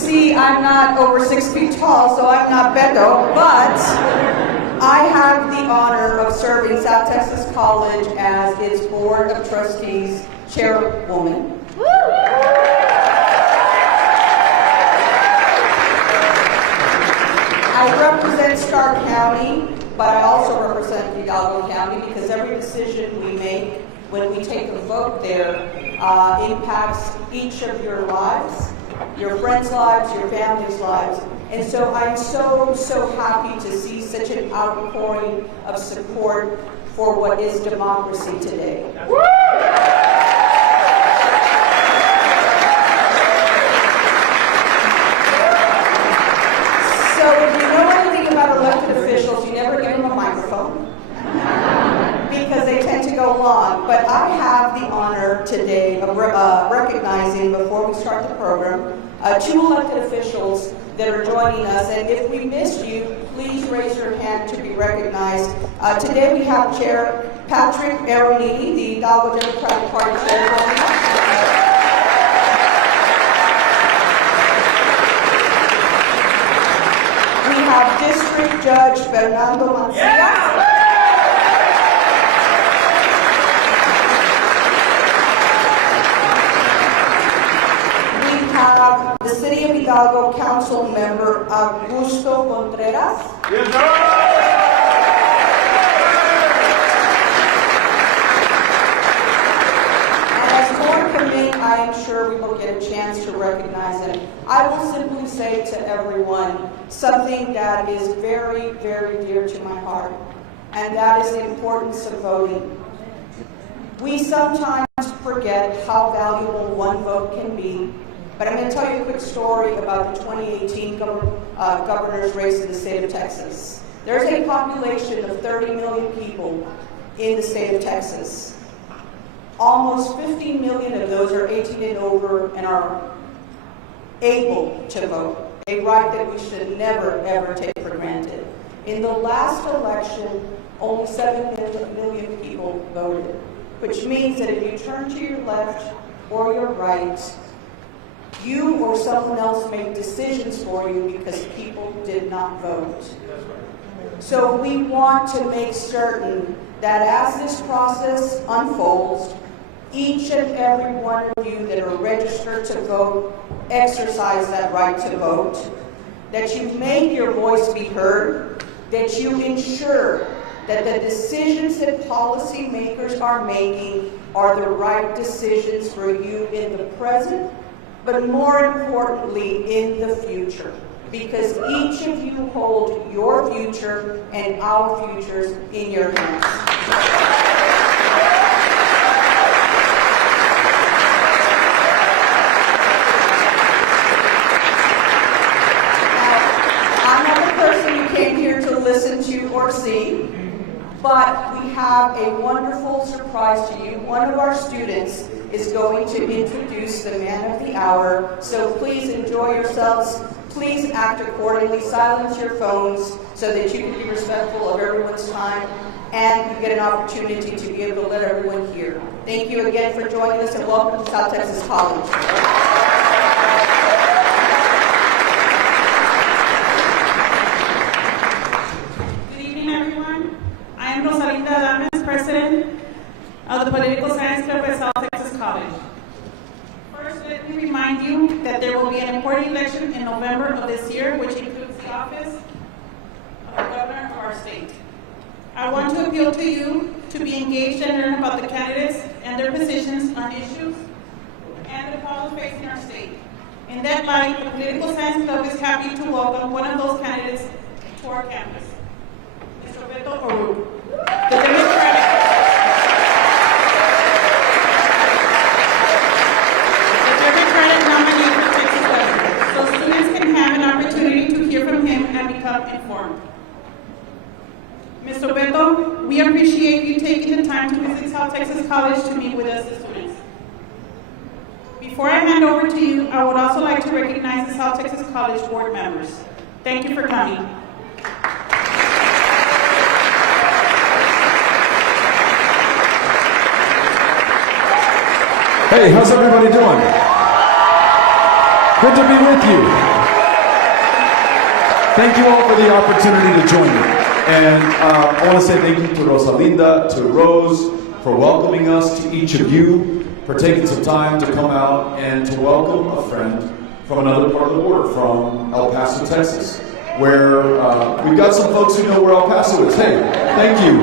see, I'm not over 6 feet tall, so I'm not Beto, but I have the honor of serving South Texas College as its Board of Trustees chairwoman. I represent Starr County, but I also represent Hidalgo County because every decision we make when we take a vote there impacts each of your lives, your friends' lives, your family's lives. And so I'm so happy to see such an outpouring of support for what is democracy today. So if you know anything about elected officials, you never give them a microphone because they tend to go long. But I have the honor today of recognizing, before we start the program, 2 elected officials that are joining us. And if we missed you, please raise your hand to be recognized. Today we have Chair Patrick Aronini, the Hidalgo Democratic Party Chair, joining us. We have District Judge Fernando Mancias. Yeah. We have the City of Hidalgo Council Member Augusto Contreras. Yes, sir. I am sure we will get a chance to recognize him. I will simply say to everyone something that is very, very dear to my heart, and that is the importance of voting. We sometimes forget how valuable one vote can be, but I'm going to tell you a quick story about the 2018 governor's race in the state of Texas. There's a population of 30 million people in the state of Texas. Almost 15 million of those are 18 and over and are able to vote, a right that we should never, ever take for granted. In the last election, only 7 million people voted, which means that if you turn to your left or your right, you or someone else made decisions for you because people did not vote. So we want to make certain that as this process unfolds, each and every one of you that are registered to vote exercise that right to vote, that you make your voice be heard, that you ensure that the decisions that policymakers are making are the right decisions for you in the present, but more importantly, in the future. Because each of you hold your future and our futures in your hands. Listen to or see, but we have a wonderful surprise to you. One of our students is going to introduce the man of the hour, so please enjoy yourselves. Please act accordingly. Silence your phones so that you can be respectful of everyone's time and you get an opportunity to be able to let everyone hear. Thank you again for joining us and welcome to South Texas College. President of the Political Science Club at South Texas College. First, let me remind you that there will be an important election in November of this year, which includes the office of the governor of our state. I want to appeal to you to be engaged and learn about the candidates and their positions on issues and the problems facing our state. In that light, the Political Science Club is happy to welcome one of those candidates to our campus, Mr. Beto O'Rourke, the Democratic nominee for Texas Governor, so students can have an opportunity to hear from him and become informed. Mr. Beto, we appreciate you taking the time to visit South Texas College to meet with us, the students. Before I hand over to you, I would also like to recognize the South Texas College board members. Thank you for coming. Hey, how's everybody doing? Good to be with you. Thank you all for the opportunity to join me. And I want to say thank you to Rosalinda, to Rose, for welcoming us, to each of you, for taking some time to come out and to welcome a friend from another part of the border, from El Paso, Texas, where we've got some folks who know where El Paso is. Hey, thank you.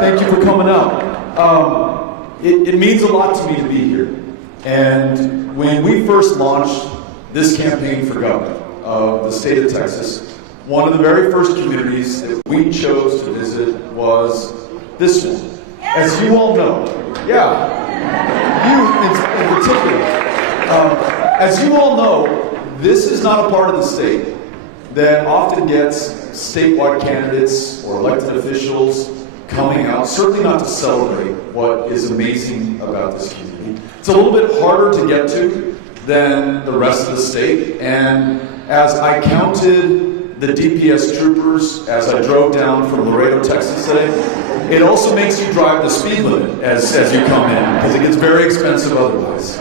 Thank you for coming out. It means a lot to me to be here. And when we first launched this campaign for governor of the state of Texas, one of the very first communities that we chose to visit was this one. As you all know, you in particular, as you all know, this is not a part of the state that often gets statewide candidates or elected officials coming out, certainly not to celebrate what is amazing about this community. It's a little bit harder to get to than the rest of the state, and as I counted the DPS troopers as I drove down from Laredo, Texas today, it also makes you drive the speed limit as you come in, because it gets very expensive otherwise.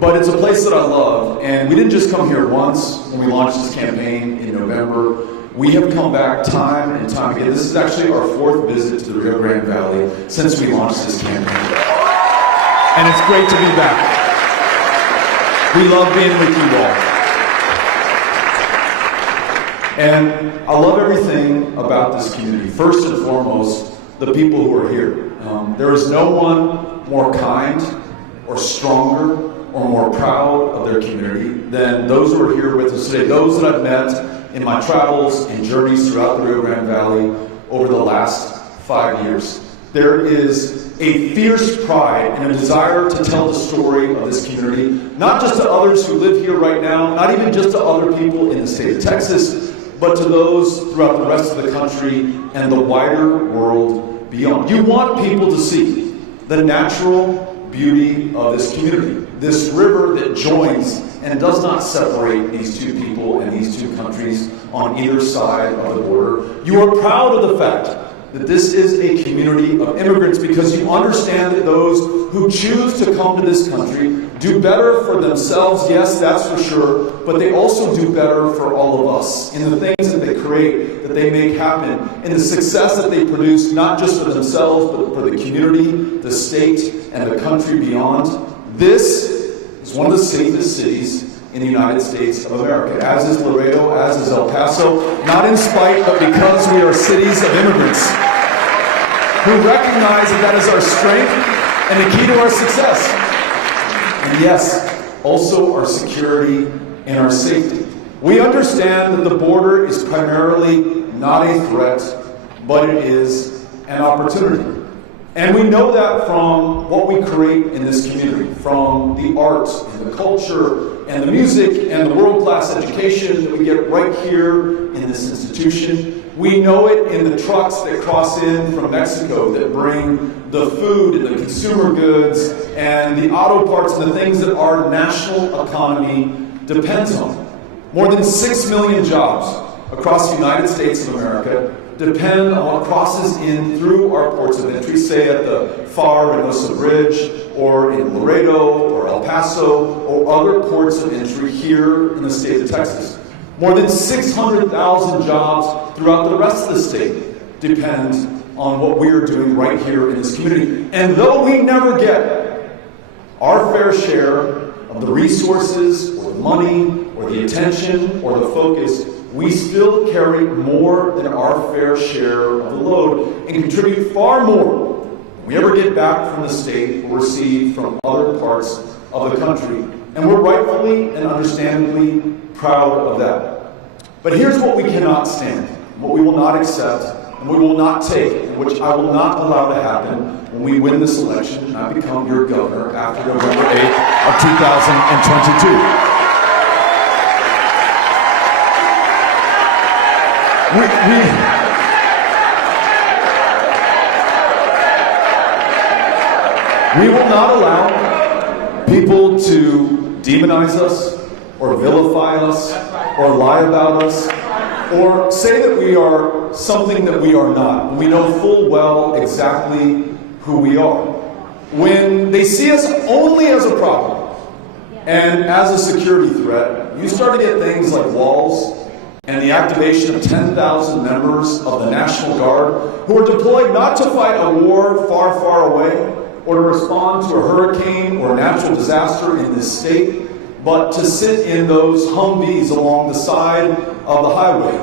But it's a place that I love, and we didn't just come here once when we launched this campaign in November. We have come back time and time again. This is actually our 4th visit to the Rio Grande Valley since we launched this campaign. And it's great to be back. We love being with you all. And I love everything about this community. First and foremost, the people who are here. There is no one more kind or stronger or more proud of their community than those who are here with us today. Those that I've met in my travels and journeys throughout the Rio Grande Valley over the last 5 years. There is a fierce pride and a desire to tell the story of this community, not just to others who live here right now, not even just to other people in the state of Texas, but to those throughout the rest of the country and the wider world beyond. You want people to see the natural beauty of this community, this river that joins and does not separate these two people and these two countries on either side of the border. You are proud of the fact that this is a community of immigrants because you understand that those who choose to come to this country do better for themselves, yes, that's for sure, but they also do better for all of us in the things that they create, that they make happen, in the success that they produce, not just for themselves, but for the community, the state, and the country beyond. This is one of the safest cities in the United States of America, as is Laredo, as is El Paso, not in spite, but because we are cities of immigrants who recognize that that is our strength and the key to our success. And yes, also our security and our safety. We understand that the border is primarily not a threat, but it is an opportunity. And we know that from what we create in this community, from the arts and the culture and the music and the world-class education that we get right here in this institution. We know it in the trucks that cross in from Mexico that bring the food and the consumer goods and the auto parts and the things that our national economy depends on. More than 6 million jobs across the United States of America depend on what crosses in through our ports of entry, say at the FAR Reynosa Bridge, or in Laredo, or El Paso, or other ports of entry here in the state of Texas. More than 600,000 jobs throughout the rest of the state depend on what we are doing right here in this community. And though we never get our fair share of the resources, or the money, or the attention, or the focus, we still carry more than our fair share of the load and contribute far more than we ever get back from the state or receive from other parts of the country. And we're rightfully and understandably proud of that. But here's what we cannot stand, what we will not accept, and we will not take, and which I will not allow to happen when we win this election and I become your governor after November 8th of 2022. We will not allow people to demonize us, or vilify us, or lie about us, or say that we are something that we are not. We know full well exactly who we are. When they see us only as a problem and as a security threat, you start to get things like walls and the activation of 10,000 members of the National Guard who are deployed not to fight a war far, far away or to respond to a hurricane or a natural disaster in this state, but to sit in those Humvees along the side of the highway,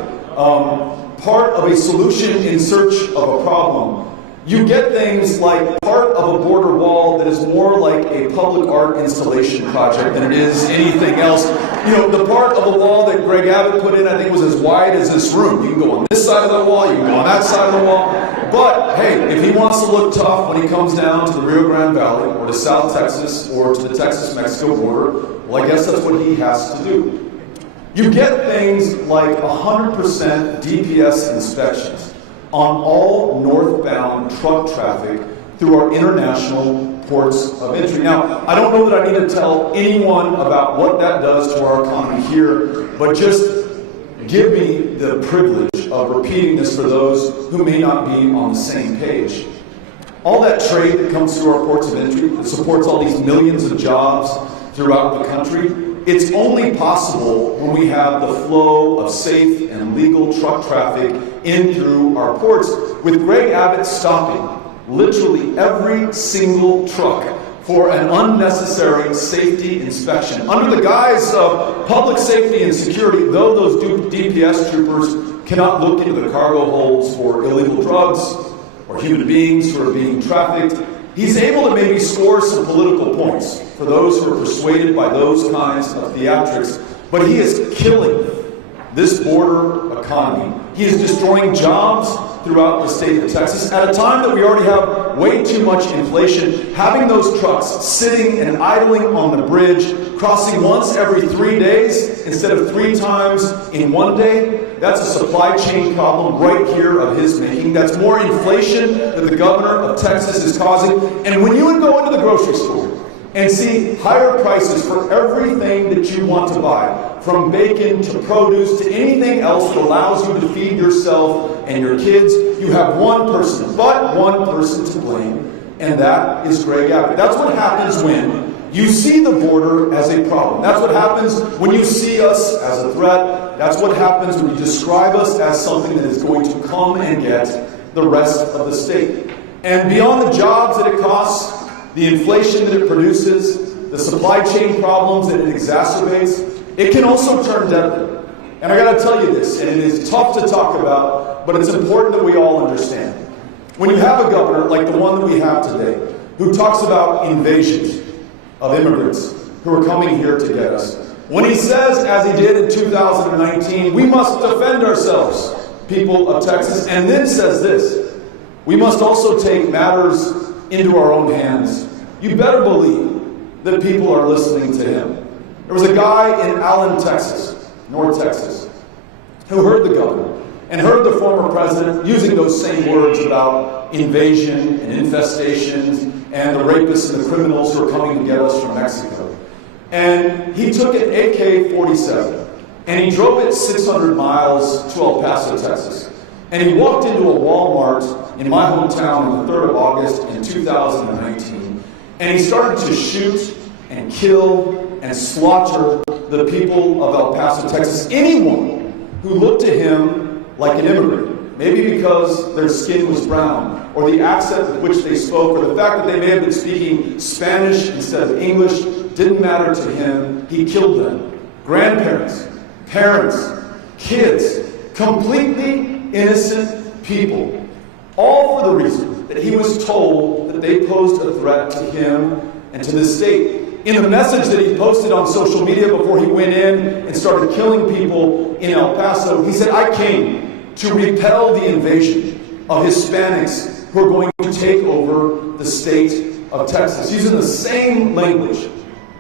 part of a solution in search of a problem. You get things like part of a border wall that is more like a public art installation project than it is anything else. You know, the part of the wall that Greg Abbott put in, I think, was as wide as this room. You can go on this side of the wall, you can go on that side of the wall. But, hey, if he wants to look tough when he comes down to the Rio Grande Valley or to South Texas or to the Texas-Mexico border, well, I guess that's what he has to do. You get things like 100% DPS inspections on all northbound truck traffic through our international ports of entry. Now, I don't know that I need to tell anyone about what that does to our economy here, but just give me the privilege of repeating this for those who may not be on the same page. All that trade that comes through our ports of entry, that supports all these millions of jobs throughout the country, it's only possible when we have the flow of safe and legal truck traffic in through our ports, with Greg Abbott stopping literally every single truck for an unnecessary safety inspection. Under the guise of public safety and security, though those DPS troopers cannot look into the cargo holds for illegal drugs or human beings who are being trafficked, he's able to maybe score some political points for those who are persuaded by those kinds of theatrics, but he is killing this border economy. He is destroying jobs throughout the state of Texas at a time that we already have way too much inflation. Having those trucks sitting and idling on the bridge, crossing once every 3 days instead of 3 times in 1 day, that's a supply chain problem right here of his making. That's more inflation that the governor of Texas is causing. And when you would go into the grocery store and see higher prices for everything that you want to buy, from bacon to produce to anything else that allows you to feed yourself and your kids, you have one person to blame, and that is Greg Abbott. That's what happens when you see the border as a problem. That's what happens when you see us as a threat. That's what happens when you describe us as something that is going to come and get the rest of the state. And beyond the jobs that it costs, the inflation that it produces, the supply chain problems that it exacerbates, it can also turn deadly. And I gotta tell you this, and it is tough to talk about, but it's important that we all understand. When you have a governor like the one that we have today, who talks about invasions of immigrants who are coming here to get us, when he says, as he did in 2019, we must defend ourselves, people of Texas, and then says this, we must also take matters into our own hands, you better believe that people are listening to him. There was a guy in McAllen, Texas, North Texas, who heard the governor and heard the former president using those same words about invasion and infestations and the rapists and the criminals who are coming to get us from Mexico. And he took an AK-47 and he drove it 600 miles to El Paso, Texas. And he walked into a Walmart in my hometown on the 3rd of August in 2019. And he started to shoot and kill and slaughter the people of El Paso, Texas. Anyone who looked to him like an immigrant, maybe because their skin was brown, or the accent with which they spoke, or the fact that they may have been speaking Spanish instead of English, didn't matter to him. He killed them. Grandparents, parents, kids, completely innocent people, all for the reason that he was told that they posed a threat to him and to this state. In the message that he posted on social media before he went in and started killing people in El Paso, he said, I came to repel the invasion of Hispanics who are going to take over the state of Texas. Using the same language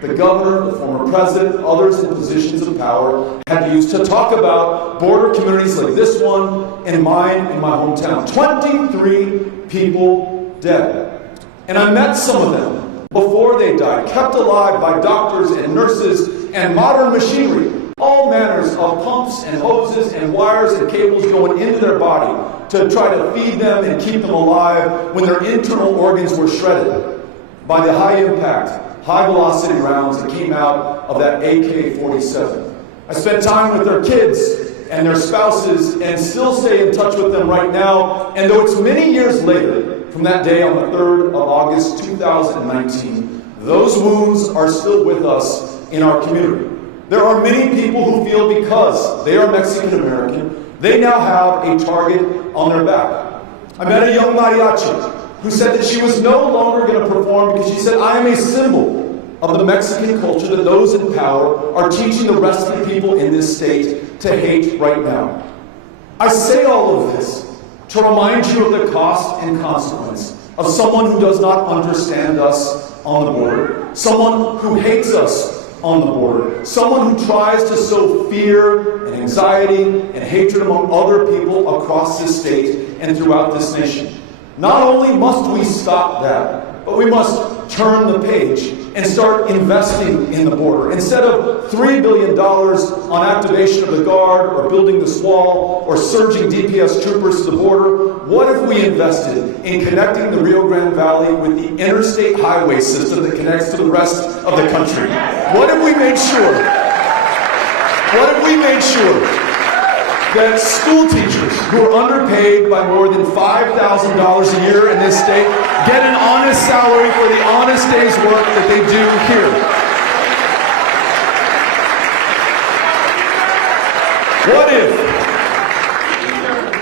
the governor, the former president, others in positions of power had used to talk about border communities like this one and mine in my hometown. 23 people dead. And I met some of them before they died, kept alive by doctors and nurses and modern machinery, all manners of pumps and hoses and wires and cables going into their body to try to feed them and keep them alive when their internal organs were shredded by the high-impact, high-velocity rounds that came out of that AK-47. I spent time with their kids and their spouses and still stay in touch with them right now. And though it's many years later from that day on the 3rd of August 2019, those wounds are still with us in our community. There are many people who feel because they are Mexican American, they now have a target on their back. I met a young mariachi who said that she was no longer going to perform because she said, I am a symbol of the Mexican culture that those in power are teaching the rest of the people in this state to hate right now. I say all of this to remind you of the cost and consequence of someone who does not understand us on the border, someone who hates us on the border, someone who tries to sow fear and anxiety and hatred among other people across this state and throughout this nation. Not only must we stop that, but we must turn the page and start investing in the border. Instead of $3 billion on activation of the Guard or building this wall or surging DPS troopers to the border, what if we invested in connecting the Rio Grande Valley with the interstate highway system that connects to the rest of the country? What if we made sure that school teachers who are underpaid by more than $5,000 a year in this state get an honest salary for the honest day's work that they do here? What if,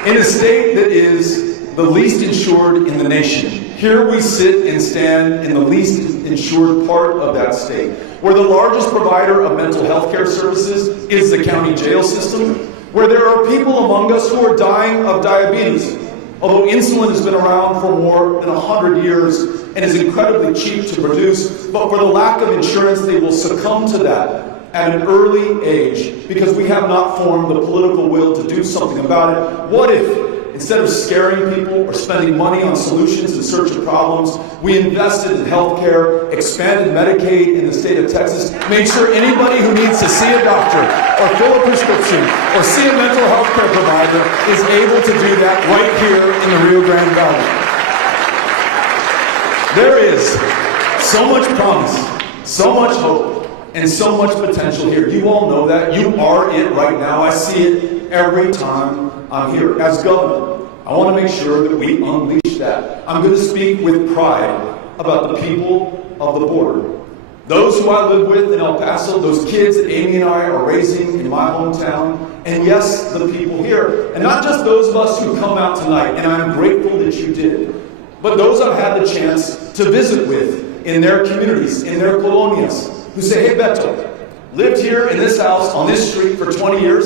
in a state that is the least insured in the nation, here we sit and stand in the least insured part of that state, where the largest provider of mental health care services is the county jail system, where there are people among us who are dying of diabetes, although insulin has been around for more than 100 years and is incredibly cheap to produce, but for the lack of insurance, they will succumb to that at an early age because we have not formed the political will to do something about it. What if, instead of scaring people or spending money on solutions in search of problems, we invested in healthcare, expanded Medicaid in the state of Texas, made sure anybody who needs to see a doctor or fill a prescription or see a mental health care provider is able to do that right here in the Rio Grande Valley. There is so much promise, so much hope, and so much potential here. You all know that. You are it right now. I see it every time I'm here. As governor, I want to make sure that we unleash that. I'm going to speak with pride about the people of the border. Those who I live with in El Paso, those kids that Amy and I are raising in my hometown, and yes, the people here. And not just those of us who come out tonight, and I'm grateful that you did, but those I've had the chance to visit with in their communities, in their colonias, who say, hey Beto, lived here in this house on this street for 20 years,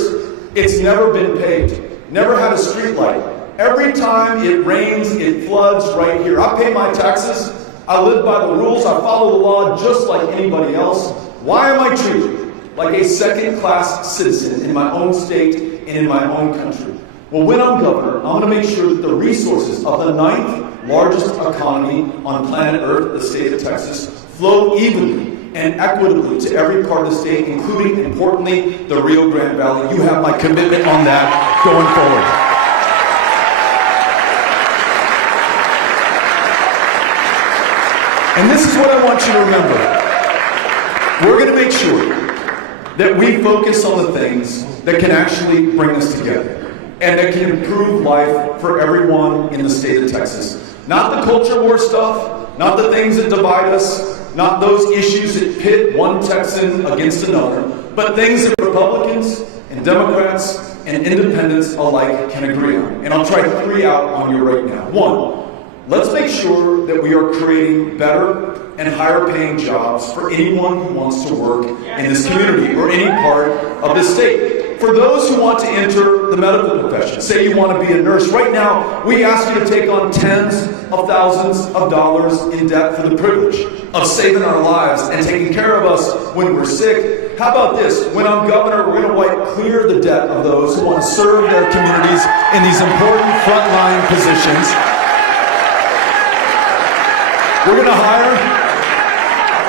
it's never been paved, never had a street light. Every time it rains, it floods right here. I pay my taxes, I live by the rules, I follow the law just like anybody else. Why am I treated like a second-class citizen in my own state and in my own country? Well, when I'm governor, I'm going to make sure that the resources of the 9th largest economy on planet Earth, the state of Texas, flow evenly and equitably to every part of the state, including, importantly, the Rio Grande Valley. You have my commitment on that going forward. And this is what I want you to remember. We're going to make sure that we focus on the things that can actually bring us together and that can improve life for everyone in the state of Texas. Not the culture war stuff, not the things that divide us, not those issues that pit one Texan against another, but things that Republicans and Democrats and independents alike can agree on. And I'll try 3 out on you right now. 1, let's make sure that we are creating better and higher paying jobs for anyone who wants to work in this community or any part of this state. For those who want to enter the medical profession, say you want to be a nurse, right now we ask you to take on tens of thousands of dollars in debt for the privilege of saving our lives and taking care of us when we're sick. How about this? When I'm governor, we're going to wipe clear the debt of those who want to serve their communities in these important frontline positions. We're going to hire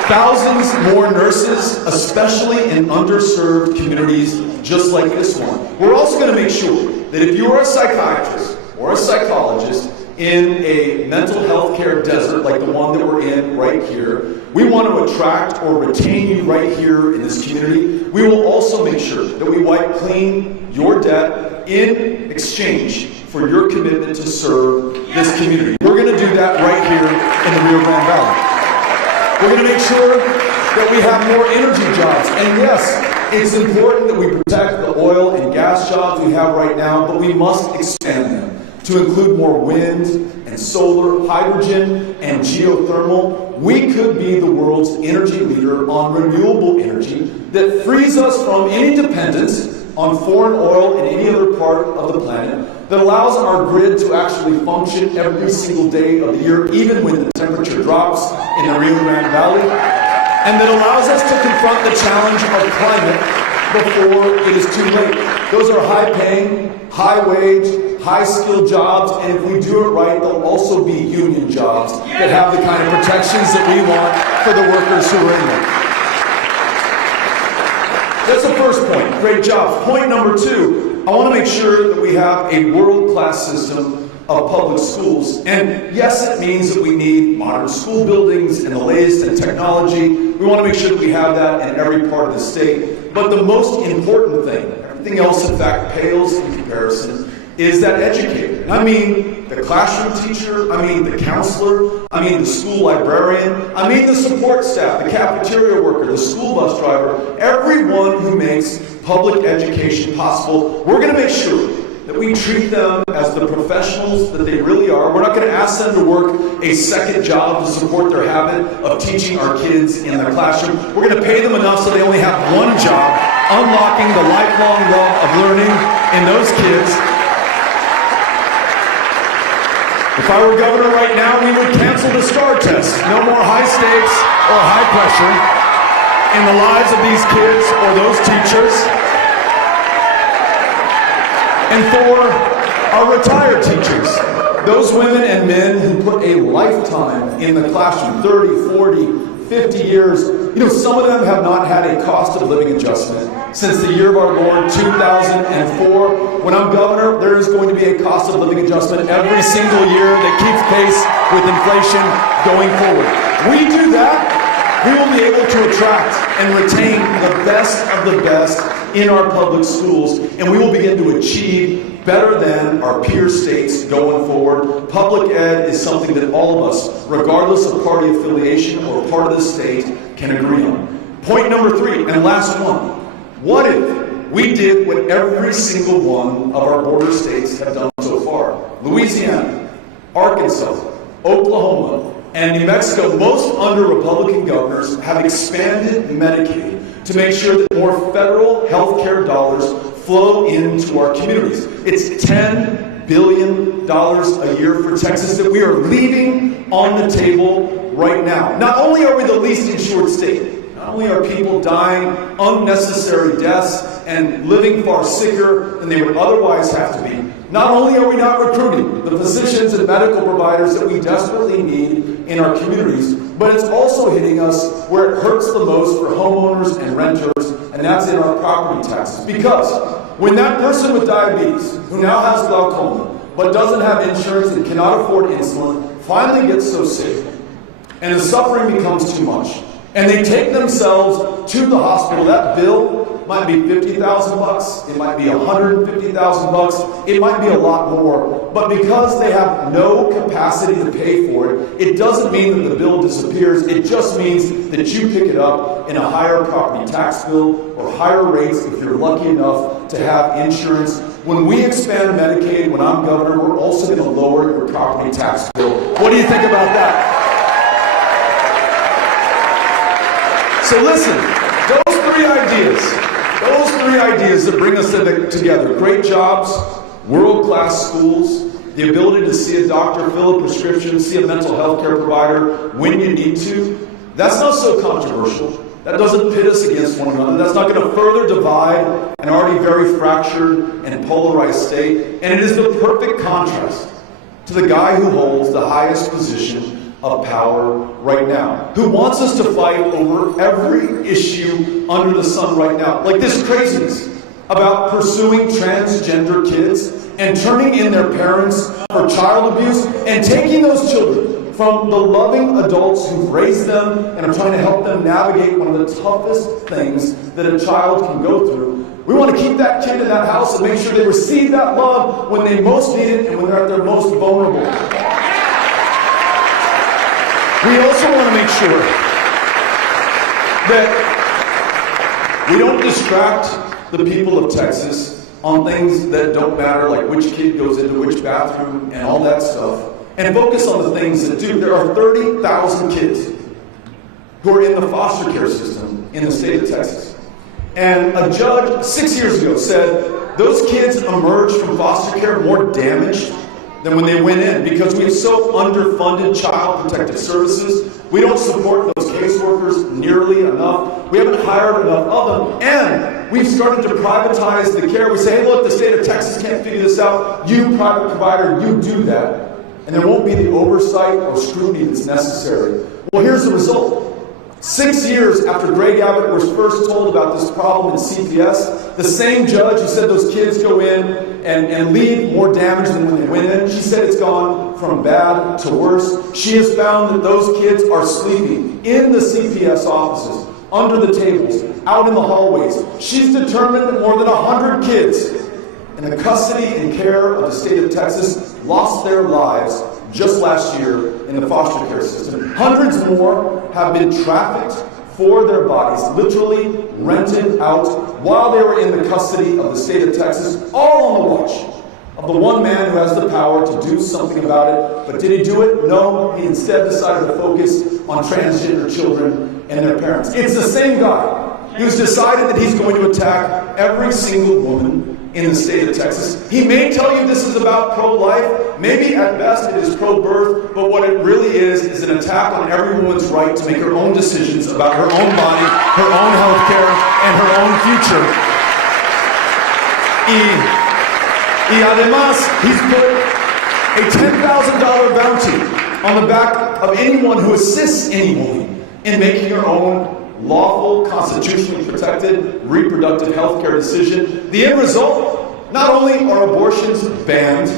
thousands more nurses, especially in underserved communities just like this one. We're also going to make sure that if you're a psychiatrist or a psychologist in a mental health care desert like the one that we're in right here. We want to attract or retain you right here in this community. We will also make sure that we wipe clean your debt in exchange for your commitment to serve this community. We're going to do that right here in the Rio Grande Valley. We're going to make sure that we have more energy jobs. And yes, it's important that we protect the oil and gas jobs we have right now, but we must expand them to include more wind and solar, hydrogen, and geothermal. We could be the world's energy leader on renewable energy that frees us from any dependence on foreign oil in any other part of the planet, that allows our grid to actually function every single day of the year, even when the temperature drops in the Rio Grande Valley, and that allows us to confront the challenge of climate before it is too late. Those are high-paying, high-wage, high-skilled jobs, and if we do it right, they'll also be union jobs that have the kind of protections that we want for the workers who are in them. That's the first point. Great job. Point number two, I want to make sure that we have a world-class system of public schools. And yes, it means that we need modern school buildings and the latest in technology. We want to make sure that we have that in every part of the state. But the most important thing, everything else in fact pales in comparison, is that educator. I mean the classroom teacher, I mean the counselor, I mean the school librarian, I mean the support staff, the cafeteria worker, the school bus driver, everyone who makes public education possible. We're going to make sure that we treat them as the professionals that they really are. We're not going to ask them to work a second job to support their habit of teaching our kids in their classroom. We're going to pay them enough so they only have one job, unlocking the lifelong love of learning in those kids. If I were governor right now, we would cancel the STAR test. No more high stakes or high pressure in the lives of these kids or those teachers. And for our retired teachers, those women and men who put a lifetime in the classroom, 30, 40, 50 years, some of them have not had a cost of living adjustment since the year of our Lord 2004. When I'm governor, there is going to be a cost of living adjustment every single year that keeps pace with inflation going forward. We do that, we will be able to attract and retain the best of the best in our public schools, and we will begin to achieve better than our peer states going forward. Public ed is something that all of us, regardless of party affiliation or part of the state, can agree on. Point number three, and last one. What if we did what every single one of our border states have done so far? Louisiana, Arkansas, Oklahoma, and New Mexico, most under Republican governors, have expanded Medicaid to make sure that more federal health care dollars flow into our communities. It's $10 billion a year for Texas that we are leaving on the table right now. Not only are we the least insured state, not only are people dying unnecessary deaths and living far sicker than they would otherwise have to be, not only are we not recruiting the physicians and medical providers that we desperately need in our communities, but it's also hitting us where it hurts the most for homeowners and renters, and that's in our property taxes. Because when that person with diabetes, who now has glaucoma, but doesn't have insurance and cannot afford insulin, finally gets so sick, and the suffering becomes too much, and they take themselves to the hospital, that bill might be $50,000, it might be $150,000, it might be a lot more. But because they have no capacity to pay for it, it doesn't mean that the bill disappears. It just means that you pick it up in a higher property tax bill or higher rates if you're lucky enough to have insurance. When we expand Medicaid, when I'm governor, we're also going to lower your property tax bill. What do you think about that? So listen, those three ideas that bring us together, great jobs, world-class schools, the ability to see a doctor, fill a prescription, see a mental health care provider when you need to, that's not so controversial. That doesn't pit us against one another. That's not going to further divide an already very fractured and polarized state. And it is the perfect contrast to the guy who holds the highest position of power right now, who wants us to fight over every issue under the sun right now. Like this craziness about pursuing transgender kids and turning in their parents for child abuse and taking those children from the loving adults who've raised them and are trying to help them navigate one of the toughest things that a child can go through. We want to keep that kid in that house and make sure they receive that love when they most need it and when they're at their most vulnerable. We also want to make sure that we don't distract the people of Texas on things that don't matter, like which kid goes into which bathroom and all that stuff, and focus on the things that do. There are 30,000 kids who are in the foster care system in the state of Texas. And a judge 6 years ago said those kids emerged from foster care more damaged than when they went in because we have so underfunded child protective services. We don't support those caseworkers nearly enough. We haven't hired enough of them. And we've started to privatize the care. We say, hey, look, the state of Texas can't figure this out. You, private provider, you do that. And there won't be the oversight or scrutiny that's necessary. Well, here's the result. 6 years after Greg Abbott was first told about this problem in CPS, the same judge who said those kids go in and leave more damaged than when they went in, she said it's gone from bad to worse. She has found that those kids are sleeping in the CPS offices, under the tables, out in the hallways. She's determined that more than 100 kids in the custody and care of the state of Texas lost their lives just last year in the foster care system. Hundreds more have been trafficked for their bodies, literally rented out while they were in the custody of the state of Texas, all on the watch of the one man who has the power to do something about it. But did he do it? No. He instead decided to focus on transgender children and their parents. It's the same guy who's decided that he's going to attack every single woman in the state of Texas. He may tell you this is about pro-life, maybe at best it is pro-birth, but what it really is an attack on every woman's right to make her own decisions about her own body, her own health care, and her own future. Y además, he's put a $10,000 bounty on the back of anyone who assists any woman in making her own lawful, constitutionally protected reproductive health care decision. The end result, not only are abortions banned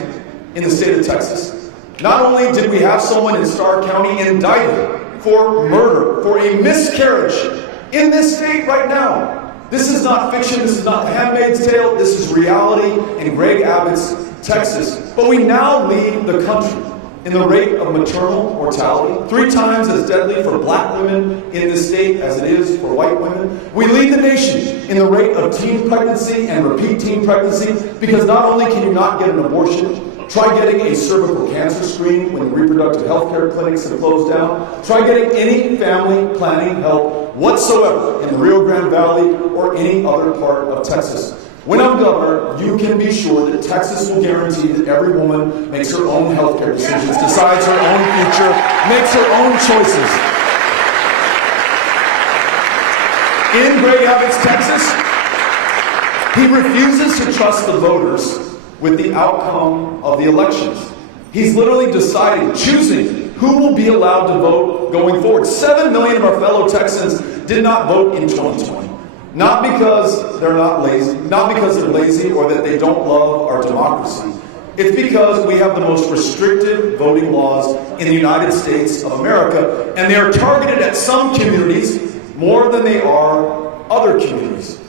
in the state of Texas, not only did we have someone in Starr County indicted for murder, for a miscarriage in this state right now. This is not fiction, this is not The Handmaid's Tale, this is reality in Greg Abbott's Texas. But we now lead the country in the rate of maternal mortality, 3 times as deadly for black women in this state as it is for white women. We lead the nation in the rate of teen pregnancy and repeat teen pregnancy because not only can you not get an abortion, try getting a cervical cancer screening when the reproductive health care clinics have closed down. Try getting any family planning help whatsoever in the Rio Grande Valley or any other part of Texas. When I'm governor, you can be sure that Texas will guarantee that every woman makes her own health care decisions, decides her own future, makes her own choices. In Greg Abbott's Texas, he refuses to trust the voters with the outcome of the elections. He's literally deciding, choosing who will be allowed to vote going forward. 7 million of our fellow Texans did not vote in 2020. Not because they're not lazy, not because they're lazy or that they don't love our democracy. It's because we have the most restrictive voting laws in the United States of America, and they are targeted at some communities more than they are other communities.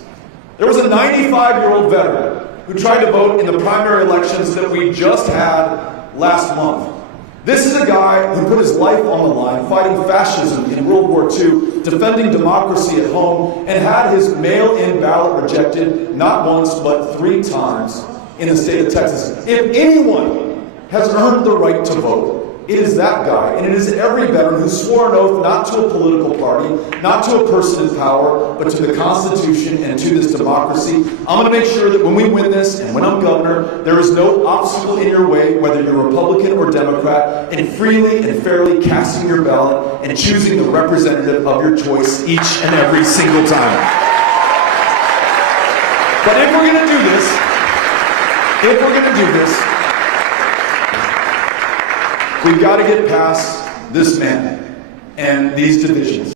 There was a 95-year-old veteran who tried to vote in the primary elections that we just had last month. This is a guy who put his life on the line fighting fascism in World War II, defending democracy at home, and had his mail-in ballot rejected not once but 3 times in the state of Texas. If anyone has earned the right to vote, it is that guy, and it is every veteran who swore an oath not to a political party, not to a person in power, but to the Constitution and to this democracy. I'm going to make sure that when we win this, and when I'm governor, there is no obstacle in your way, whether you're Republican or Democrat, in freely and fairly casting your ballot and choosing the representative of your choice each and every single time. But if we're going to do this, we've got to get past this man and these divisions,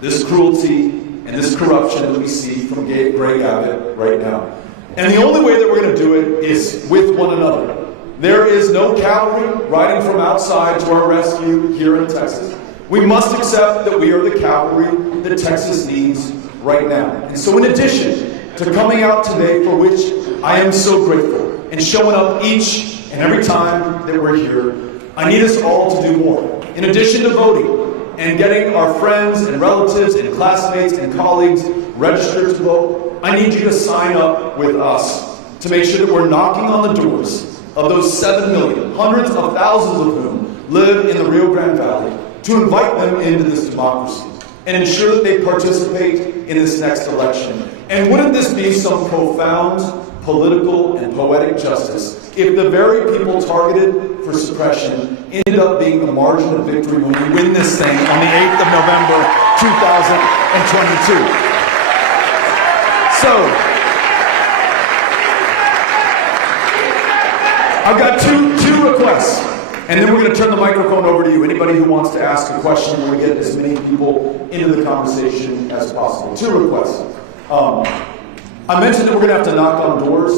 this cruelty and this corruption that we see from Greg Abbott right now. And the only way that we're going to do it is with one another. There is no cavalry riding from outside to our rescue here in Texas. We must accept that we are the cavalry that Texas needs right now. And so in addition to coming out today, for which I am so grateful, and showing up each and every time that we're here, I need us all to do more. In addition to voting and getting our friends and relatives and classmates and colleagues registered to vote, I need you to sign up with us to make sure that we're knocking on the doors of those 7 million, hundreds of thousands of whom live in the Rio Grande Valley, to invite them into this democracy and ensure that they participate in this next election. And wouldn't this be some profound political and poetic justice if the very people targeted for suppression ended up being the margin of victory when we win this thing on the 8th of November, 2022. So, I've got two requests, and then we're going to turn the microphone over to you. Anybody who wants to ask a question, we're going to get as many people into the conversation as possible. Two requests. I mentioned that we're going to have to knock on doors.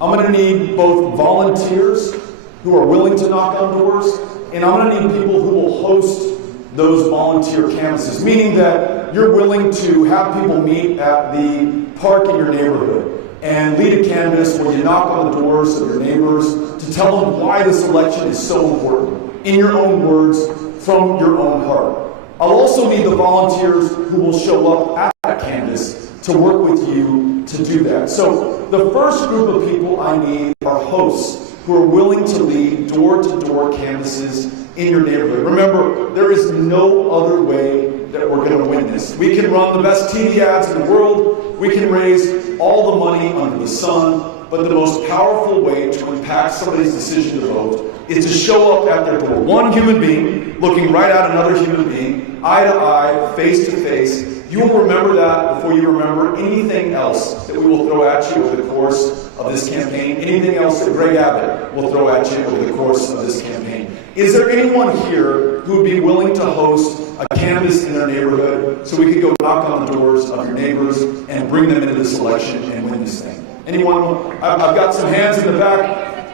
I'm going to need both volunteers who are willing to knock on doors, and I'm going to need people who will host those volunteer canvases, meaning that you're willing to have people meet at the park in your neighborhood and lead a canvass where you knock on the doors of your neighbors to tell them why this election is so important, in your own words, from your own heart. I'll also need the volunteers who will show up at that canvass to work with you to do that. So the first group of people I need are hosts who are willing to lead door-to-door canvases in your neighborhood. Remember, there is no other way that we're going to win this. We can run the best TV ads in the world, we can raise all the money under the sun, but the most powerful way to impact somebody's decision to vote is to show up at their door. One human being looking right at another human being, eye to eye, face to face. You will remember that before you remember anything else that we will throw at you over the course of this campaign, anything else that Greg Abbott will throw at you over the course of this campaign. Is there anyone here who would be willing to host a canvass in their neighborhood so we could go knock on the doors of your neighbors and bring them into this election and win this thing? Anyone? I've got some hands in the back.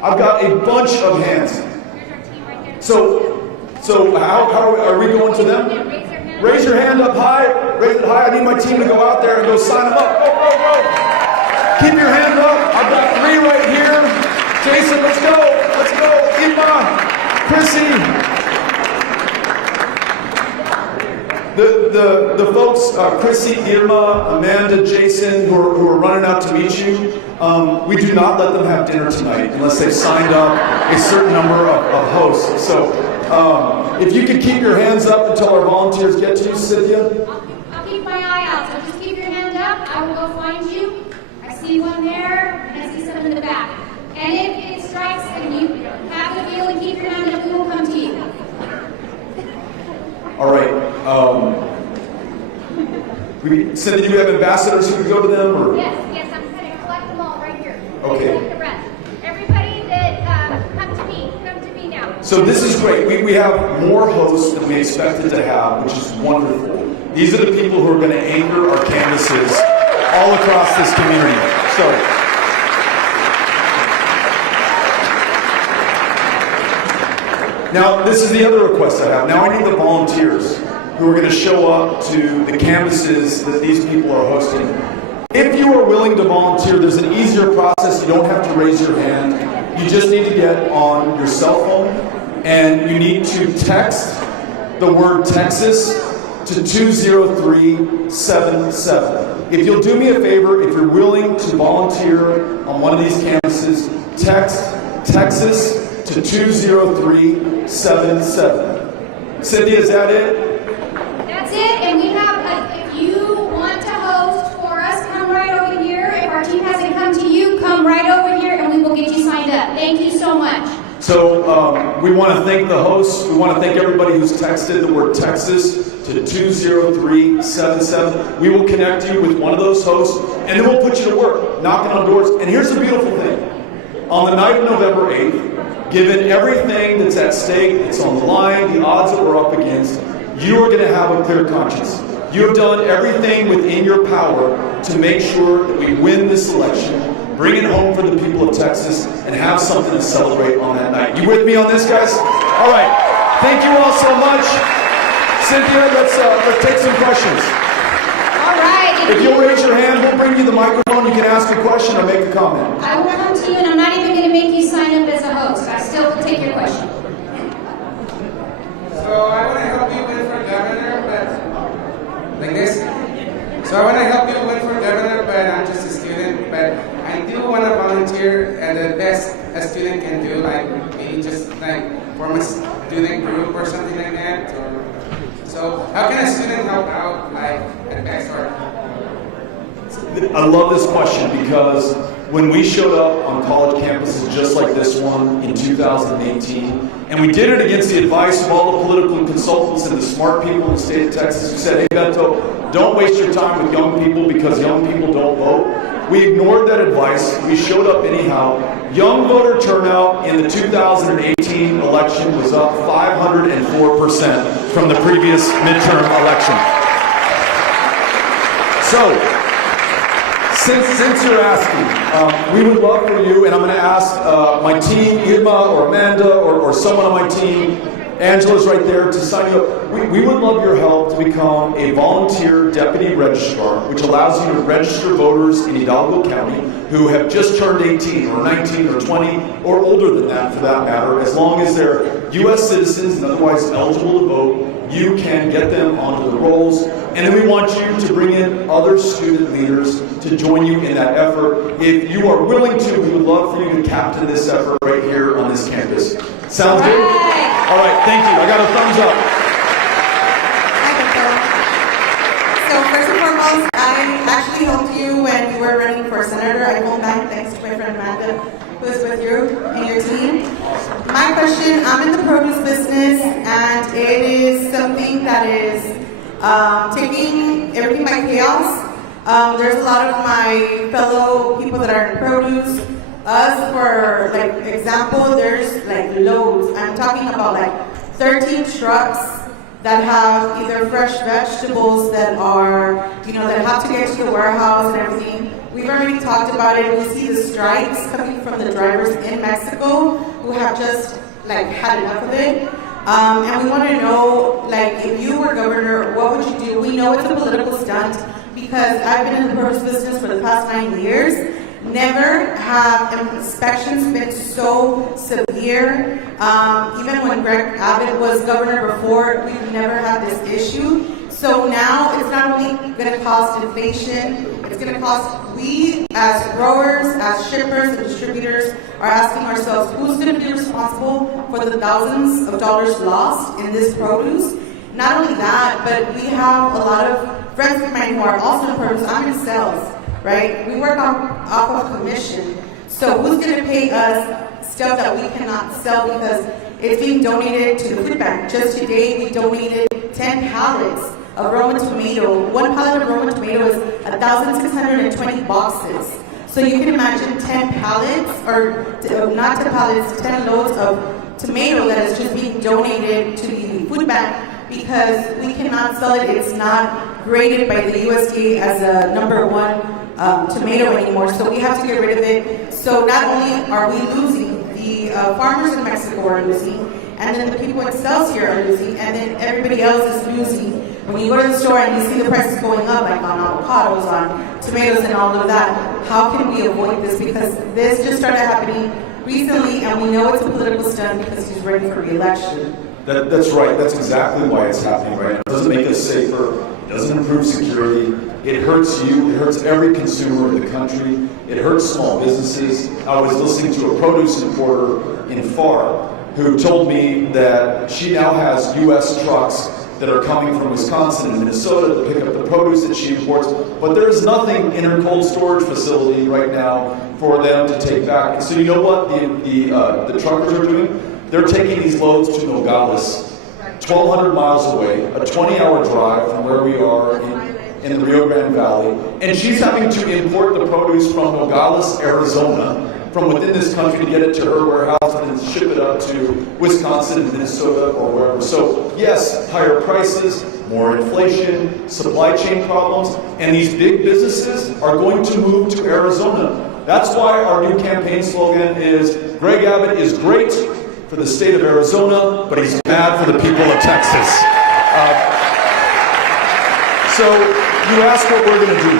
I've got a bunch of hands. So how are we going to them? Raise your hand up high. Raise it high. I need my team to go out there and go sign them up. Go, go, go. Keep your hand up. I've got 3 right here. Jason, let's go. Let's go. Irma, Chrissy. The folks, Chrissy, Irma, Amanda, Jason, who are running out to meet you, we do not let them have dinner tonight unless they've signed up a certain number of hosts. So if you could keep your hands up until our volunteers get to you, Cynthia. I'll keep my eye out, so just keep your hand up. I will go find you. I see one there, and I see some in the back. And if it strikes and you have the feeling, keep your hand up, we will come to you. All right. Cynthia, do you have ambassadors who can go to them? Or? Yes, I'm going to collect them all right here. Okay. Collect the rest. Everybody that, come to me now. So this is great. We have more hosts than we expected to have, which is wonderful. These are the people who are going to anchor our canvases all across this community. So. Now, this is the other request I have. Now I need the volunteers who are going to show up to the canvases that these people are hosting. If you are willing to volunteer, there's an easier process. You don't have to raise your hand. You just need to get on your cell phone and you need to text the word Texas to 20377. If you'll do me a favor, if you're willing to volunteer on one of these canvases, text Texas to 20377. Cynthia, is that it? That's it, and we have, if you want to host for us, come right over here. If our team hasn't come to you, come right over here and we will get you signed up. Thank you so much. So we want to thank the hosts. We want to thank everybody who's texted the word Texas to 20377. We will connect you with one of those hosts, and then we'll put you to work, knocking on doors. And here's the beautiful thing. On the night of November 8th, given everything that's at stake, that's on the line, the odds that we're up against, you are going to have a clear conscience. You have done everything within your power to make sure that we win this election bring it home for the people of Texas, and have something to celebrate on that night. You with me on this, guys? All right. Thank you all so much. Cynthia, let's take some questions. All right. If you'll raise your hand, we'll bring you the microphone. You can ask a question or make a comment. I will come to you, and I'm not even going to make you sign up as a host. I still will take your question. So I want to help you win for governor, but like this. So I want to help you win for governor, but I'm just a student. But I do want to volunteer at the best a student can do, like maybe just like form a student group or something like that. So how can a student help out, like at best? Or I love this question because when we showed up on college campuses just like this one in 2018, and we did it against the advice of all the political consultants and the smart people in the state of Texas who said, hey Beto, don't waste your time with young people because young people don't vote. We ignored that advice. We showed up anyhow. Young voter turnout in the 2018 election was up 504% from the previous midterm election. So, since you're asking, we would love for you, and I'm going to ask my team, Irma or Amanda or someone on my team, Angela's right there, to sign you up. We would love your help to become a volunteer deputy registrar, which allows you to register voters in Hidalgo County who have just turned 18 or 19 or 20 or older than that for that matter. As long as they're U.S. citizens and otherwise eligible to vote, you can get them onto the rolls. And then we want you to bring in other student leaders to join you in that effort. If you are willing to, we would love for you to captain this effort right here on this campus. Sounds good? All right, thank you. I got a thumbs up. So first and foremost, I actually helped you when you were running for senator. I won't back thanks to my friend Amanda, who is with you and your team. My question, I'm in the produce business, and it is something that is taking everything by chaos. There's a lot of my fellow people that are in produce. Us, for like example, there's like loads. I'm talking about like 13 trucks that have either fresh vegetables that are, that have to get to the warehouse and everything. We've already talked about it. We see the strikes coming from the drivers in Mexico who have just like had enough of it. And we want to know, like, if you were governor, what would you do? We know it's a political stunt because I've been in the produce business for the past 9 years. Never have inspections been so severe. Even when Greg Abbott was governor before, we've never had this issue. So now it's not only going to cost inflation, it's going to cost, we as growers, as shippers and distributors are asking ourselves, who's going to be responsible for the thousands of dollars lost in this produce? Not only that, but we have a lot of friends of mine who are also in produce. I'm in sales. Right? We work off of commission. So who's going to pay us stuff that we cannot sell because it's being donated to the food bank? Just today, we donated 10 pallets of Roma tomato. One pallet of Roma tomato is 1,620 boxes. So you can imagine 10 pallets, or not 10 pallets, 10 loads of tomato that is just being donated to the food bank because we cannot sell it. It's not graded by the USDA as a #1 tomato anymore, so we have to get rid of it. So not only are we losing, the farmers in Mexico are losing, and then the people in Excelsior are losing, and then everybody else is losing. When you go to the store and you see the prices going up, like on avocados, on tomatoes, and all of that, how can we avoid this? Because this just started happening recently, and we know it's a political stunt because he's running for re-election. That's right. That's exactly why it's happening right now. It doesn't make us safer. It doesn't improve security. It hurts you. It hurts every consumer in the country. It hurts small businesses. I was listening to a produce importer in FAR who told me that she now has U.S. trucks that are coming from Wisconsin and Minnesota to pick up the produce that she imports, but there's nothing in her cold storage facility right now for them to take back. So you know what the truckers are doing? They're taking these loads to Nogales, 1,200 miles away, a 20-hour drive from where we are in the Rio Grande Valley, and she's having to import the produce from Nogales, Arizona, from within this country to get it to her warehouse and then ship it up to Wisconsin, Minnesota, or wherever. So yes, higher prices, more inflation, supply chain problems, and these big businesses are going to move to Arizona. That's why our new campaign slogan is, Greg Abbott is great for the state of Arizona, but he's mad for the people of Texas. So you ask what we're going to do.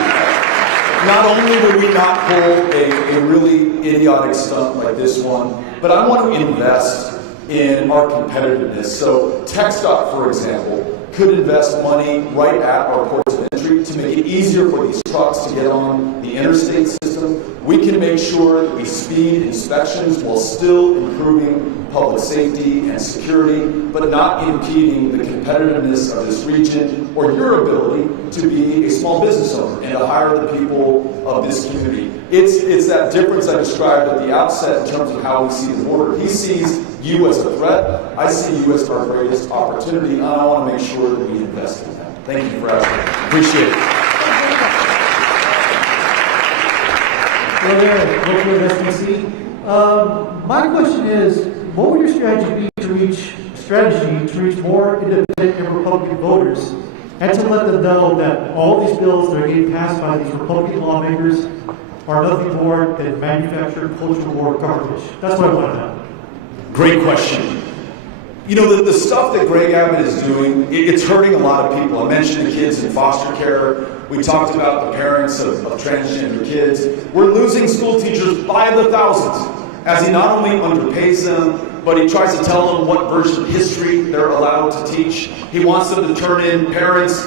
Not only will we not pull a really idiotic stunt like this one, but I want to invest in our competitiveness. So TxDOT, for example, could invest money right at our ports of entry to make it easier for these trucks to get on the interstate system. We can make sure that we speed inspections while still improving public safety and security, but not impeding the competitiveness of this region or your ability to be a small business owner and to hire the people of this community. It's that difference I described at the outset in terms of how we see the border. He sees you as a threat. I see you as our greatest opportunity, and I want to make sure that we invest in that. Thank you for asking. Appreciate it. Well, there, hopefully that's easy. My question is, what would your strategy be to reach more independent and Republican voters, and to let them know that all these bills that are getting passed by these Republican lawmakers are nothing more than manufactured cultural war garbage? That's what I want to know. Great question. You know, the stuff that Greg Abbott is doing, it's hurting a lot of people. I mentioned the kids in foster care. We talked about the parents of transgender kids. We're losing school teachers by the thousands, as he not only underpays them, but he tries to tell them what version of history they're allowed to teach. He wants them to turn in parents.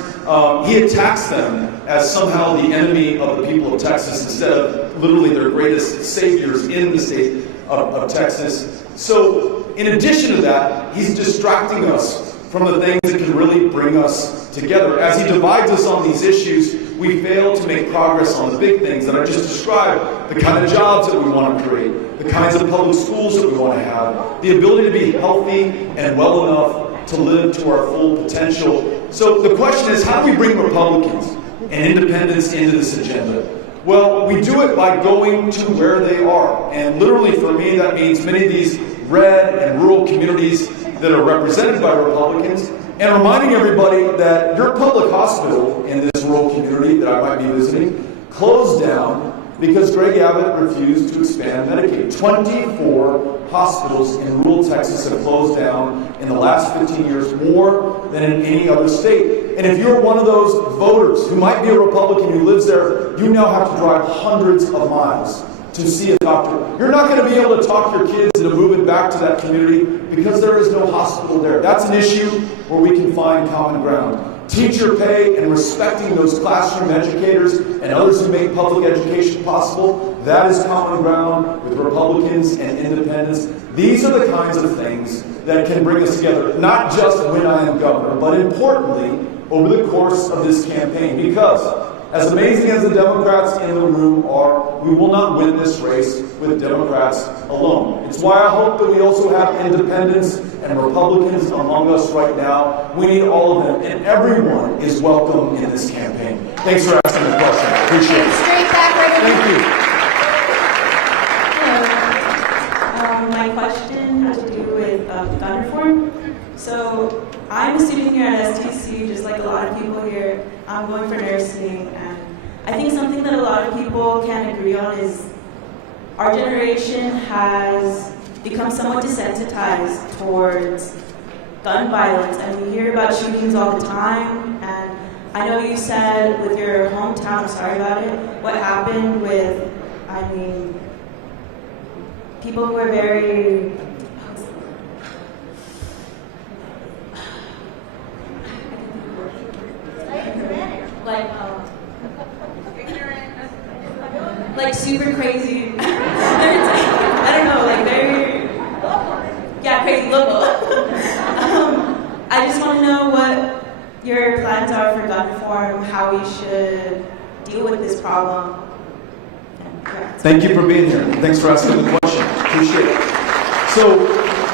He attacks them as somehow the enemy of the people of Texas instead of literally their greatest saviors in the state of Texas. So in addition to that, he's distracting us from the things that can really bring us together. As he divides us on these issues, we fail to make progress on the big things that I just described, the kind of jobs that we want to create, the kinds of public schools that we want to have, the ability to be healthy and well enough to live to our full potential. So the question is, how do we bring Republicans and independents into this agenda? Well, we do it by going to where they are. And literally for me, that means many of these red and rural communities that are represented by Republicans, and reminding everybody that your public hospital in this rural community that I might be visiting closed down because Greg Abbott refused to expand Medicaid. 24 hospitals in rural Texas have closed down in the last 15 years, more than in any other state. And if you're one of those voters who might be a Republican who lives there, you now have to drive hundreds of miles to see a doctor. You're not going to be able to talk your kids into moving back to that community because there is no hospital there. That's an issue where we can find common ground. Teacher pay and respecting those classroom educators and others who make public education possible, that is common ground with Republicans and independents. These are the kinds of things that can bring us together, not just when I am governor, but importantly, over the course of this campaign. Because as amazing as the Democrats in the room are, we will not win this race with Democrats alone. It's why I hope that we also have independents and Republicans among us right now. We need all of them, and everyone is welcome in this campaign. Thanks for asking the question. I appreciate it. Straight back, right. Thank you. My question has to do with gun reform. So I'm a student here at STC, just like a lot of people here. I'm going for nursing, and I think something that a lot of people can agree on is our generation has become somewhat desensitized towards gun violence, and we hear about shootings all the time. And I know you said with your hometown, I'm sorry about it, what happened with, people who are very, like super crazy. I don't know, like very, crazy local. I just want to know what your plans are for gun reform, how we should deal with this problem. Thank you for being here. Thanks for asking the question. Appreciate it. So,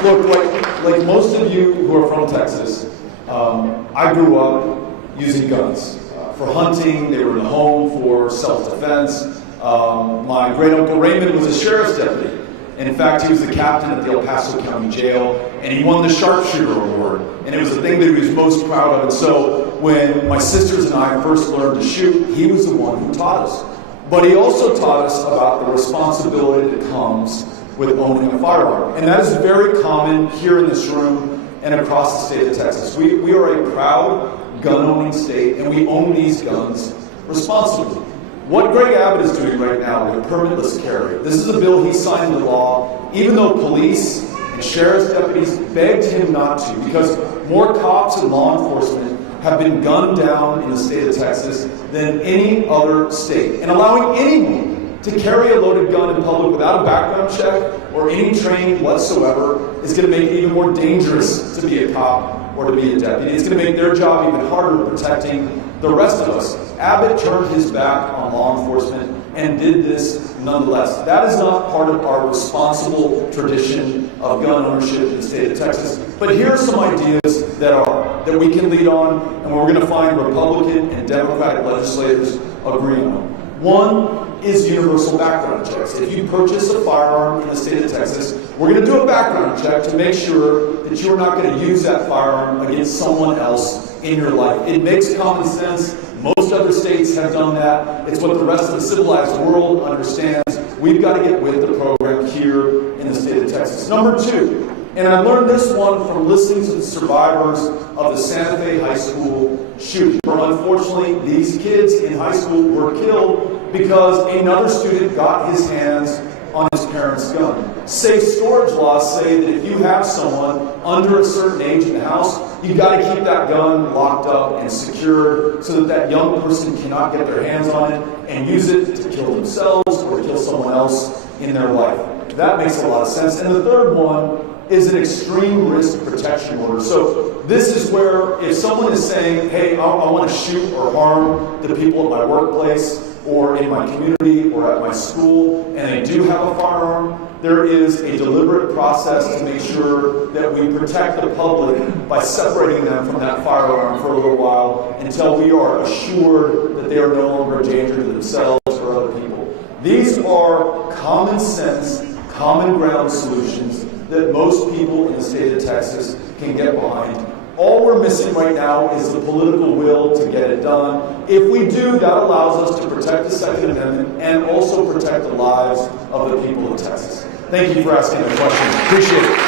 look, like most of you who are from Texas, I grew up using guns for hunting. They were in the home for self-defense. My great-uncle Raymond was a sheriff's deputy. In fact, he was the captain at the El Paso County Jail, and he won the Sharpshooter Award. And it was the thing that he was most proud of. And so when my sisters and I first learned to shoot, he was the one who taught us. But he also taught us about the responsibility that comes with owning a firearm. And that is very common here in this room and across the state of Texas. We are a proud gun-owning state, and we own these guns responsibly. What Greg Abbott is doing right now with permitless carry, this is a bill he signed into law, even though police and sheriff's deputies begged him not to, because more cops and law enforcement have been gunned down in the state of Texas than any other state. And allowing anyone to carry a loaded gun in public without a background check or any training whatsoever is going to make it even more dangerous to be a cop or to be a deputy. It's going to make their job even harder protecting the rest of us. Abbott turned his back on law enforcement and did this nonetheless. That is not part of our responsible tradition of gun ownership in the state of Texas. But here are some ideas that we can lead on, and we're going to find Republican and Democratic legislators agreeing on. One is universal background checks. If you purchase a firearm in the state of Texas, we're going to do a background check to make sure that you're not going to use that firearm against someone else in your life. It makes common sense. Most other states have done that. It's what the rest of the civilized world understands. We've got to get with the program here in the state of Texas. Number two, and I learned this one from listening to the survivors of the Santa Fe High School shooting, where unfortunately these kids in high school were killed because another student got his hands on his parents' gun. Safe storage laws say that if you have someone under a certain age in the house, you've got to keep that gun locked up and secured so that that young person cannot get their hands on it and use it to kill themselves or to kill someone else in their life. That makes a lot of sense. And the third one is an extreme risk protection order. So this is where if someone is saying, hey, I want to shoot or harm the people at my workplace or in my community or at my school, and they do have a firearm, there is a deliberate process to make sure that we protect the public by separating them from that firearm for a little while until we are assured that they are no longer a danger to themselves or other people. These are common sense, common ground solutions that most people in the state of Texas can get behind. All we're missing right now is the political will to get it done. If we do, that allows us to protect the Second Amendment and also protect the lives of the people of Texas. Thank you for asking the question. Appreciate it.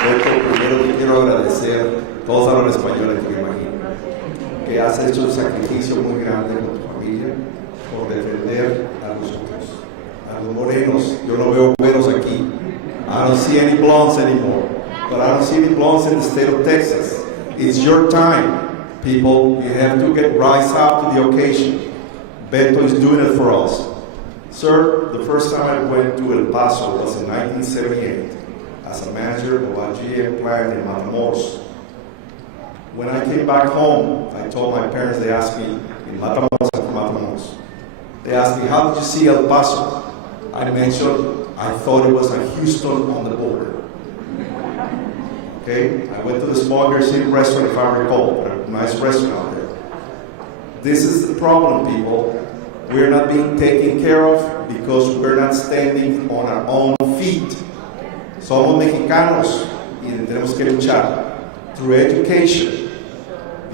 Beto, primero te quiero agradecer, todos hablan español aquí me imagino, que has hecho un sacrificio muy grande con tu familia por defender a nosotros, a los morenos. Yo no veo güeros aquí. I don't see any blondes anymore, but I don't see any blondes in the state of Texas. It's your time, people. You have to rise up to the occasion. Beto is doing it for us. Sir, the first time I went to El Paso was in 1978 as a manager of a GM plant in Matamoros. When I came back home, I told my parents, they asked me, in Matamoros, I'm from Matamoros, they asked me, how did you see El Paso? I mentioned, I thought it was like Houston on the border. Okay, I went to the Small City restaurant, if I recall, a nice restaurant out there. This is the problem, people. We're not being taken care of because we're not standing on our own feet. Somos mexicanos y tenemos que luchar through education.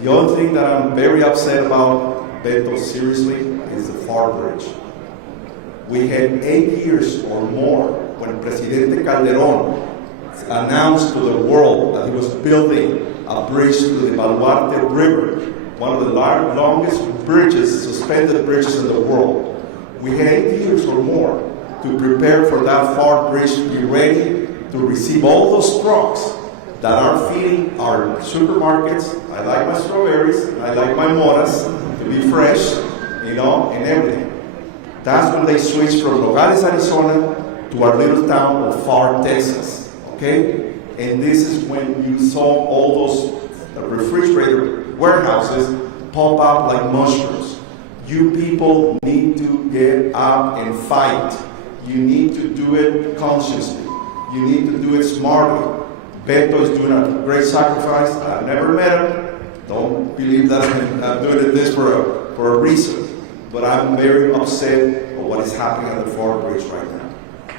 The only thing that I'm very upset about, Beto, seriously, is the FAR bridge. We had 8 years or more when Presidente Calderón announced to the world that he was building a bridge to the Baluarte River, one of the longest bridges, suspended bridges in the world. We had 8 years or more to prepare for that FAR bridge to be ready to receive all those trucks that are feeding our supermarkets. I like my strawberries, I like my moras to be fresh, and everything. That's when they switched from Nogales, Arizona to our little town of FAR, Texas, okay? And this is when you saw all those refrigerator warehouses pop up like mushrooms. You people need to get up and fight. You need to do it consciously. You need to do it smartly. Beto is doing a great sacrifice. I've never met him. Don't believe that I'm doing this for a reason. But I'm very upset at what is happening at the FAR Bridge right now.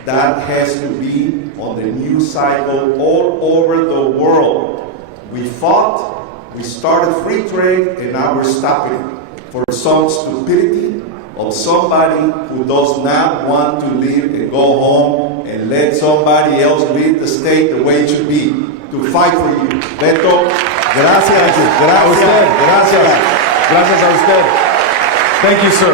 That has to be on the news cycle all over the world. We fought, We started free trade, and now we're stopping it for some stupidity of somebody who does not want to leave and go home and let somebody else lead the state the way it should be, to fight for you. Beto, gracias, gracias. Gracias a usted. Thank you, sir.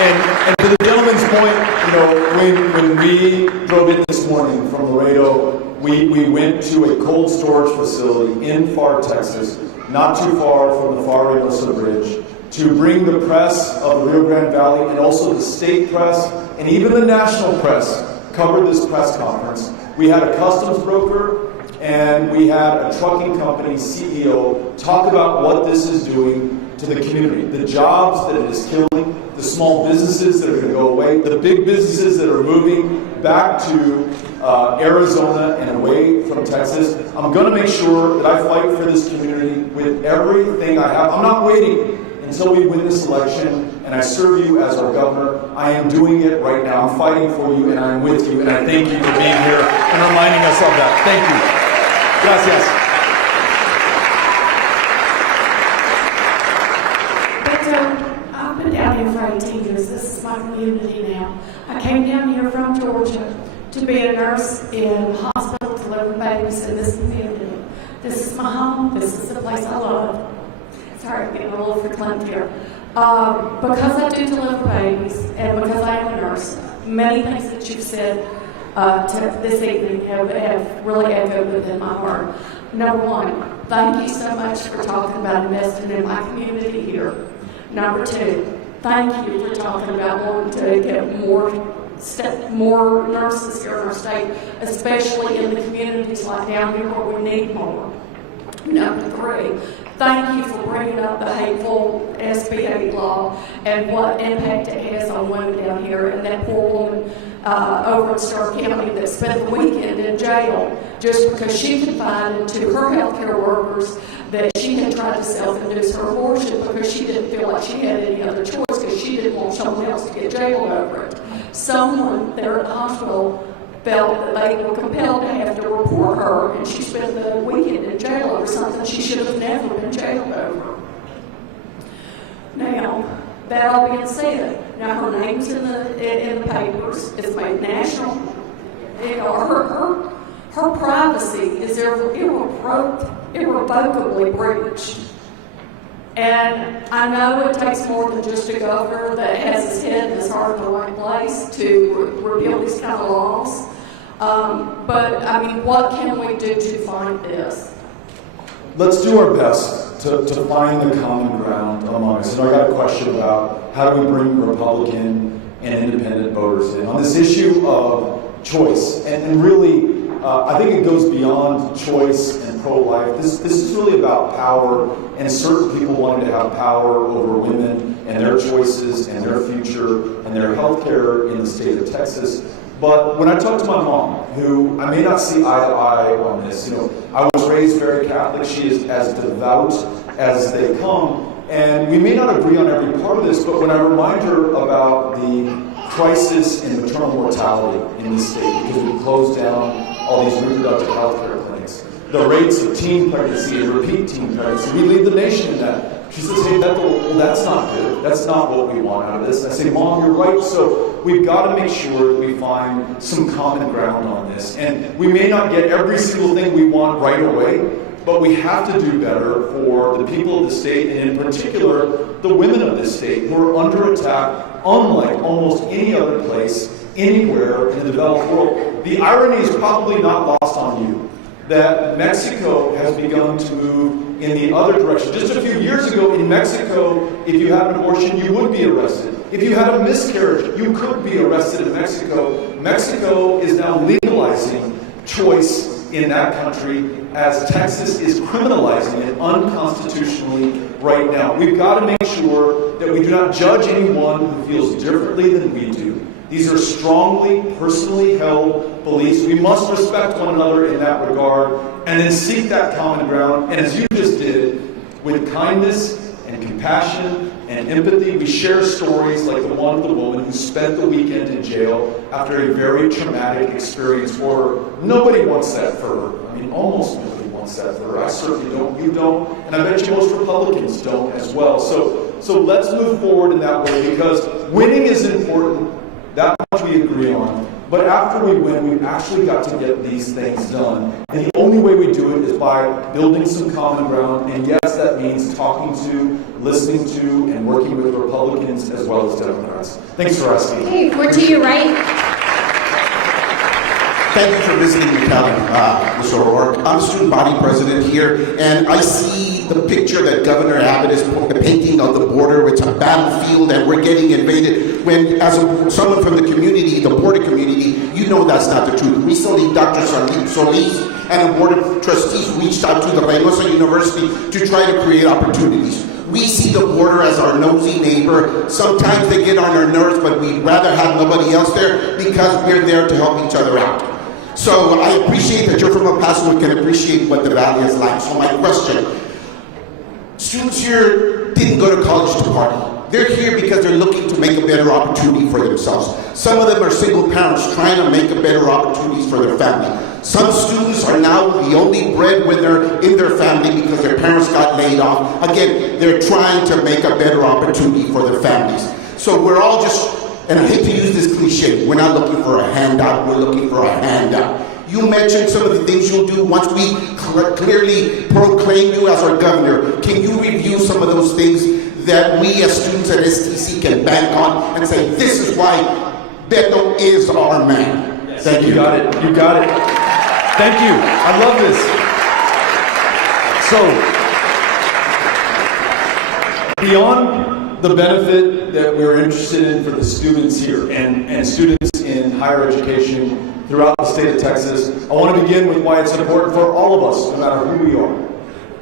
And to the gentleman's point, you know, when we drove in this morning from Laredo, we went to a cold storage facility in Pharr, Texas, not too far from the Pharr Reynosa Bridge, to bring the press of the Rio Grande Valley and also the state press and even the national press covered this press conference. We had a customs broker and we had a trucking company CEO talk about what this is doing to the community, the jobs that it is killing, the small businesses that are going to go away, the big businesses that are moving back to Arizona and away from Texas. I'm going to make sure that I fight for this community with everything I have. I'm not waiting until we win this election and I serve you as our governor. I am doing it right now. I'm fighting for you and I'm with you, and I thank you for being here and reminding us of that. Thank you. Gracias. I've been down here for 18 years. This is my community now. I came down here from Georgia to be a nurse in hospital, delivering babies in this community. This is my home. This is the place I love. Sorry, I'm getting a little verklempt here. Because I do deliver babies and because I am a nurse, many things that you've said this evening have really echoed within my heart. Number one, thank you so much for talking about investing in my community here. Number two, thank you for talking about wanting to get more nurses here in our state, especially in the communities like down here where we need more. Number three, thank you for bringing up the hateful SB 8 law and what impact it has on women down here, and that poor woman over in Starr County that spent the weekend in jail just because she confided to her healthcare workers that she had tried to self-induce her abortion because she didn't feel like she had any other choice because she didn't want someone else to get jailed over it. Someone there at the hospital felt that they were compelled to have to report her, and she spent the weekend in jail over something she should have never been jailed over. Now, that all being said, now her name's in the papers, it's made national. You know, her privacy is irrevocably breached. And I know it takes more than just a governor that has his head and his heart in the right place to repeal these kind of laws. But, I mean, what can we do to fight this? Let's do our best to find the common ground among us. And I got a question about how do we bring Republican and independent voters in on this issue of choice. And really, I think it goes beyond choice and pro-life. This is really about power and certain people wanting to have power over women and their choices and their future and their health care in the state of Texas. But when I talk to my mom, who I may not see eye to eye on this, you know, I was raised very Catholic. She is as devout as they come. And we may not agree on every part of this, but when I remind her about the crisis in maternal mortality in this state, because we closed down all these reproductive health care clinics, the rates of teen pregnancy and repeat teen pregnancy, we lead the nation in that. She says, hey, Beto, well, that's not good. That's not what we want out of this. I say, Mom, you're right. So we've got to make sure that we find some common ground on this. And we may not get every single thing we want right away, but we have to do better for the people of the state, and in particular, the women of this state who are under attack, unlike almost any other place, anywhere in the developed world. The irony is probably not lost on you that Mexico has begun to move in the other direction. Just a few years ago in Mexico, if you had an abortion, you would be arrested. If you had a miscarriage, you could be arrested in Mexico. Mexico is now legalizing choice in that country as Texas is criminalizing it unconstitutionally right now. We've got to make sure that we do not judge anyone who feels differently than we do. These are strongly, personally held beliefs. We must respect one another in that regard and then seek that common ground. And as you just did, with kindness and compassion and empathy, we share stories like the one of the woman who spent the weekend in jail after a very traumatic experience for her. Nobody wants that for her. I mean, almost nobody wants wants that for her. I certainly don't. You don't. And I bet you most Republicans don't as well. So let's move forward in that way, because winning is important. That much we agree on. But after we win, we've actually got to get these things done. And the only way we do it is by building some common ground. And yes, that means talking to, listening to, and working with Republicans as well as Democrats. Thanks for asking. Okay, we're to your right. Thank you for visiting McAllen, Mr. O'Rourke. I'm student body president here, and I see the picture that Governor Abbott is painting of the border. It's a battlefield, and we're getting invaded. When, as someone from the community, the border community, you know that's not the truth. Recently, Dr. Solis and the Board of Trustees reached out to the Reynosa University to try to create opportunities. We see the border as our nosy neighbor. Sometimes they get on our nerves, but we'd rather have nobody else there because we're there to help each other out. So I appreciate that you're from El Paso and can appreciate what the valley is like. So my question, students here didn't go to college to party. They're here because they're looking to make a better opportunity for themselves. Some of them are single parents trying to make a better opportunities for their family. Some students are now the only breadwinner in their family because their parents got laid off. Again, they're trying to make a better opportunity for their families. So we're all just, and I hate to use this cliche, we're not looking for a handout, we're looking for a handout. You mentioned some of the things you'll do once we clearly proclaim you as our governor. Can you review some of those things that we as students at STC can bank on and say, this is why Beto is our man? Thank you. You got it. You got it. Thank you. I love this. So, beyond the benefit that we're interested in for the students here and students in higher education throughout the state of Texas, I want to begin with why it's important for all of us, no matter who we are.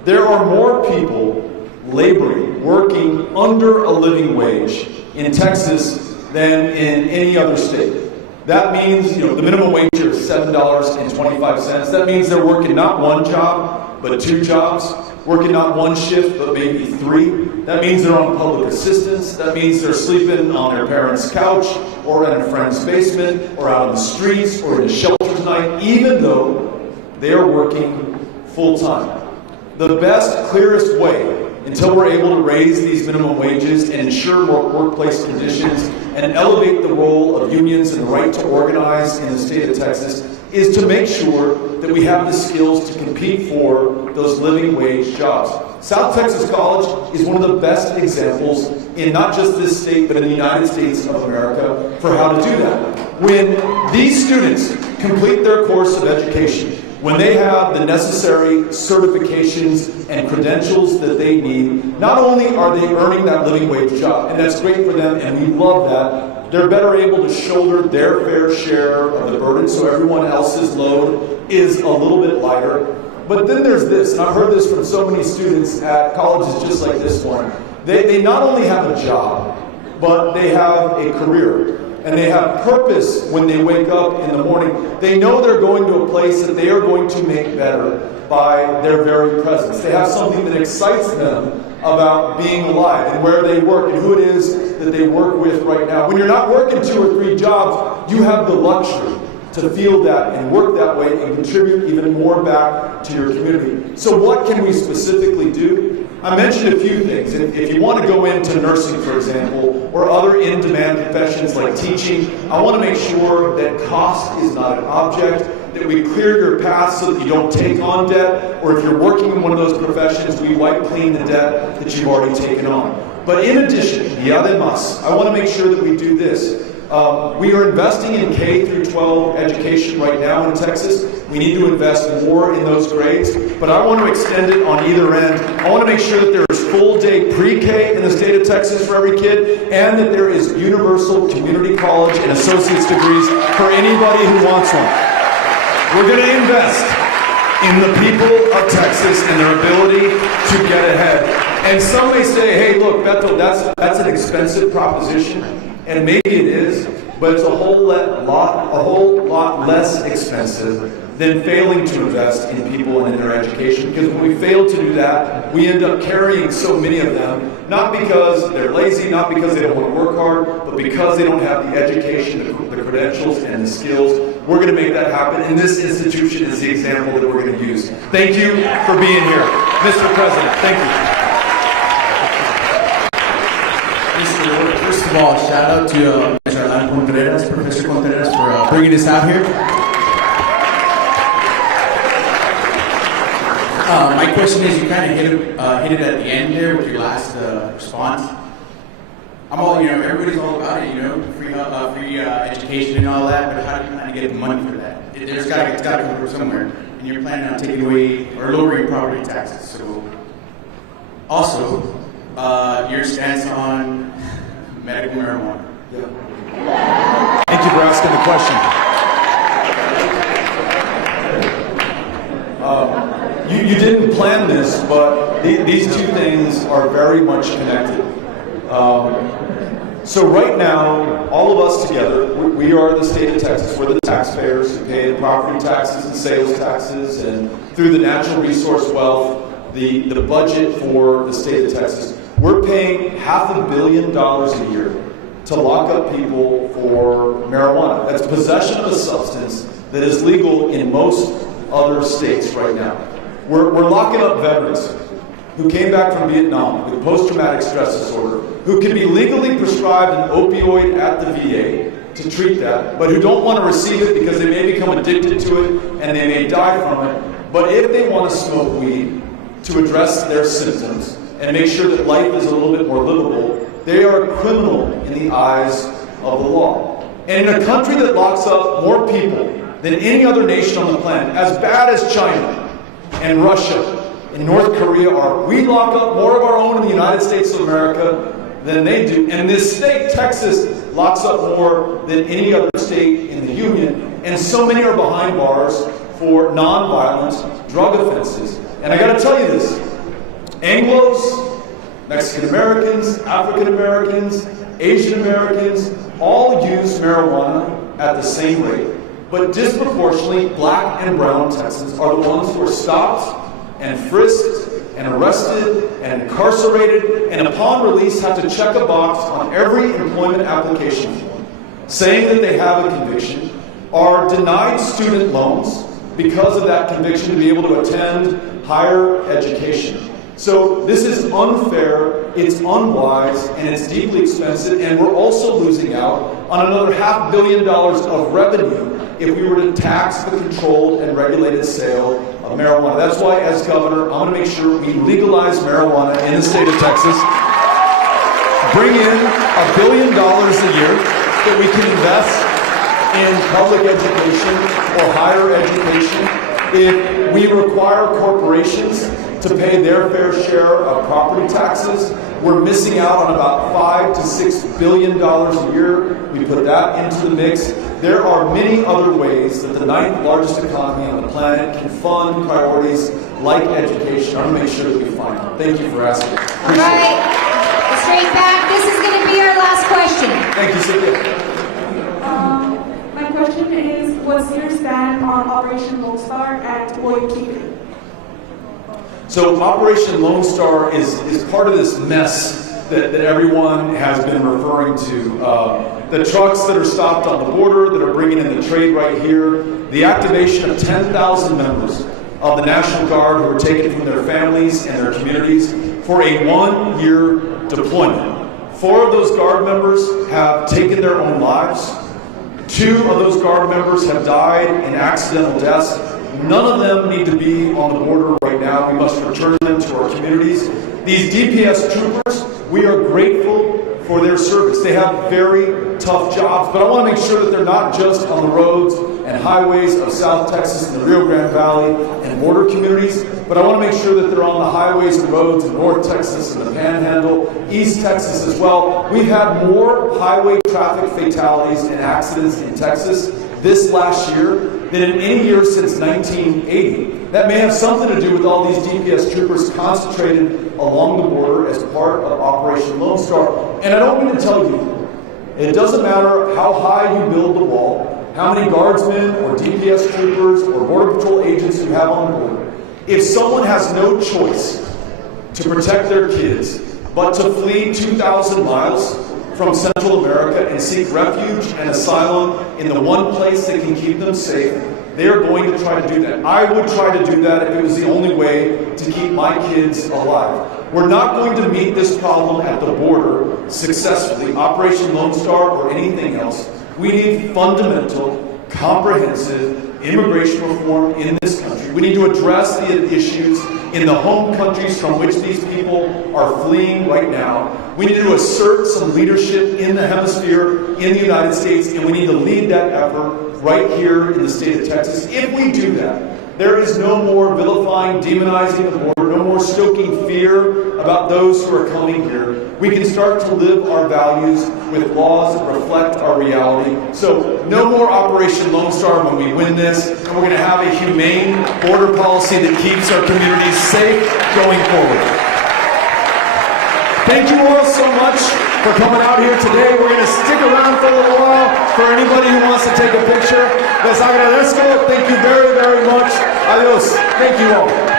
There are more people laboring, working under a living wage in Texas than in any other state. That means, the minimum wage here is $7.25. That means they're working not one job, but two jobs, working not one shift, but maybe three. That means they're on public assistance. That means they're sleeping on their parents' couch, or in a friend's basement, or out on the streets, or in a shelter tonight, even though they are working full-time. The best, clearest way, until we're able to raise these minimum wages and ensure more workplace conditions and elevate the role of unions and the right to organize in the state of Texas, is to make sure that we have the skills to compete for those living wage jobs. South Texas College is one of the best examples in not just this state, but in the United States of America for how to do that. When these students complete their course of education, when they have the necessary certifications and credentials that they need, not only are they earning that living wage job, and that's great for them, and we love that, they're better able to shoulder their fair share of the burden, so everyone else's load is a little bit lighter. But then there's this, and I've heard this from so many students at colleges just like this one. They not only have a job, but they have a career. And they have purpose when they wake up in the morning. They know they're going to a place that they are going to make better by their very presence. They have something that excites them about being alive and where they work and who it is that they work with right now. When you're not working 2 or 3 jobs, you have the luxury to feel that and work that way and contribute even more back to your community. So what can we specifically do? I mentioned a few things. If you want to go into nursing, for example, or other in-demand professions like teaching, I want to make sure that cost is not an object, that we clear your path so that you don't take on debt, or if you're working in one of those professions, we wipe clean the debt that you've already taken on. But in addition, además, I want to make sure that we do this. We are investing in K through 12 education right now in Texas. We need to invest more in those grades, but I want to extend it on either end. I want to make sure that there's full day pre-K in the state of Texas for every kid, and that there is universal community college and associate's degrees for anybody who wants one. We're going to invest in the people of Texas and their ability to get ahead. And some may say, hey, look, Beto, that's an expensive proposition. And maybe it is, but it's a whole lot less expensive than failing to invest in people and in their education. Because when we fail to do that, we end up carrying so many of them, not because they're lazy, not because they don't want to work hard, but because they don't have the education, the credentials, and the skills. We're going to make that happen, and this institution is the example that we're going to use. Thank you for being here, Mr. President. Thank you. First of all, shout out to Mr. Contreras, Professor Contreras, for bringing this out here. My question is, you kind of hit it at the end there with your last response. I'm all, everybody's all about it, free education and all that, but how do you plan to get the money for that? It's got to come from somewhere, and you're planning on taking away or lowering property taxes. So, also, your stance on medical marijuana. Yeah. Thank you for asking the question. You didn't plan this, but these two things are very much connected. So right now, all of us together, we are the state of Texas. We're the taxpayers who pay the property taxes and sales taxes, and through the natural resource wealth, the budget for the state of Texas. We're paying $500 million a year to lock up people for marijuana. That's possession of a substance that is legal in most other states right now. We're locking up veterans who came back from Vietnam with post-traumatic stress disorder, who can be legally prescribed an opioid at the VA to treat that, but who don't want to receive it because they may become addicted to it and they may die from it. But if they want to smoke weed to address their symptoms and make sure that life is a little bit more livable, they are a criminal in the eyes of the law. And in a country that locks up more people than any other nation on the planet, as bad as China and Russia and North Korea are, we lock up more of our own in the United States of America than they do. And this state, Texas, locks up more than any other state in the Union. And so many are behind bars for nonviolent drug offenses. And I got to tell you this, Anglos, Mexican Americans, African Americans, Asian Americans, all use marijuana at the same rate. But disproportionately, black and brown Texans are the ones who are stopped and frisked and arrested and incarcerated, and upon release have to check a box on every employment application form saying that they have a conviction, are denied student loans because of that conviction to be able to attend higher education. So this is unfair, it's unwise, and it's deeply expensive, and we're also losing out on another $500 million of revenue if we were to tax the controlled and regulated sale of marijuana. That's why, as governor, I'm going to make sure we legalize marijuana in the state of Texas, bring in $1 billion a year that we can invest in public education or higher education. If we require corporations to pay their fair share of property taxes, we're missing out on about $5 to $6 billion a year. We put that into the mix. There are many other ways that the 9th largest economy on the planet can fund priorities like education. I'm going to make sure that we find them. Thank you for asking. All right, straight back. This is going to be our last question. Thank you, Cynthia. My question is, what's your stand on Operation Lone Star and will you keep it? So Operation Lone Star is part of this mess that everyone has been referring to. The trucks that are stopped on the border, that are bringing in the trade right here, the activation of 10,000 members of the National Guard who are taken from their families and their communities for a 1-year deployment. 4 of those Guard members have taken their own lives. 2 of those Guard members have died in accidental deaths. None of them need to be on the border right now. We must return them to our communities. These DPS troopers, we are grateful for their service. They have very tough jobs, but I want to make sure that they're not just on the roads and highways of South Texas and the Rio Grande Valley and border communities, but I want to make sure that they're on the highways and roads in North Texas and the Panhandle, East Texas as well. We've had more highway traffic fatalities and accidents in Texas this last year than in any year since 1980. That may have something to do with all these DPS troopers concentrated along the border as part of Operation Lone Star. And I don't mean to tell you It doesn't matter how high you build the wall, how many guardsmen or DPS troopers or Border Patrol agents you have on board. If someone has no choice to protect their kids but to flee 2,000 miles from Central America and seek refuge and asylum in the one place that can keep them safe, they are going to try to do that. I would try to do that if it was the only way to keep my kids alive. We're not going to meet this problem at the border successfully, Operation Lone Star or anything else. We need fundamental, comprehensive immigration reform in this country. We need to address the issues in the home countries from which these people are fleeing right now. We need to assert some leadership in the hemisphere, in the United States, and we need to lead that effort right here in the state of Texas. If we do that, there is no more vilifying, demonizing the border, no more stoking fear about those who are coming here. We can start to live our values with laws that reflect our reality. So no more Operation Lone Star when we win this, and we're going to have a humane border policy that keeps our communities safe going forward. Thank you all so much for coming out here today. We're going to stick around for a little while for anybody who wants to take a picture. Les agradezco. Thank you very, very much. Adios. Thank you all.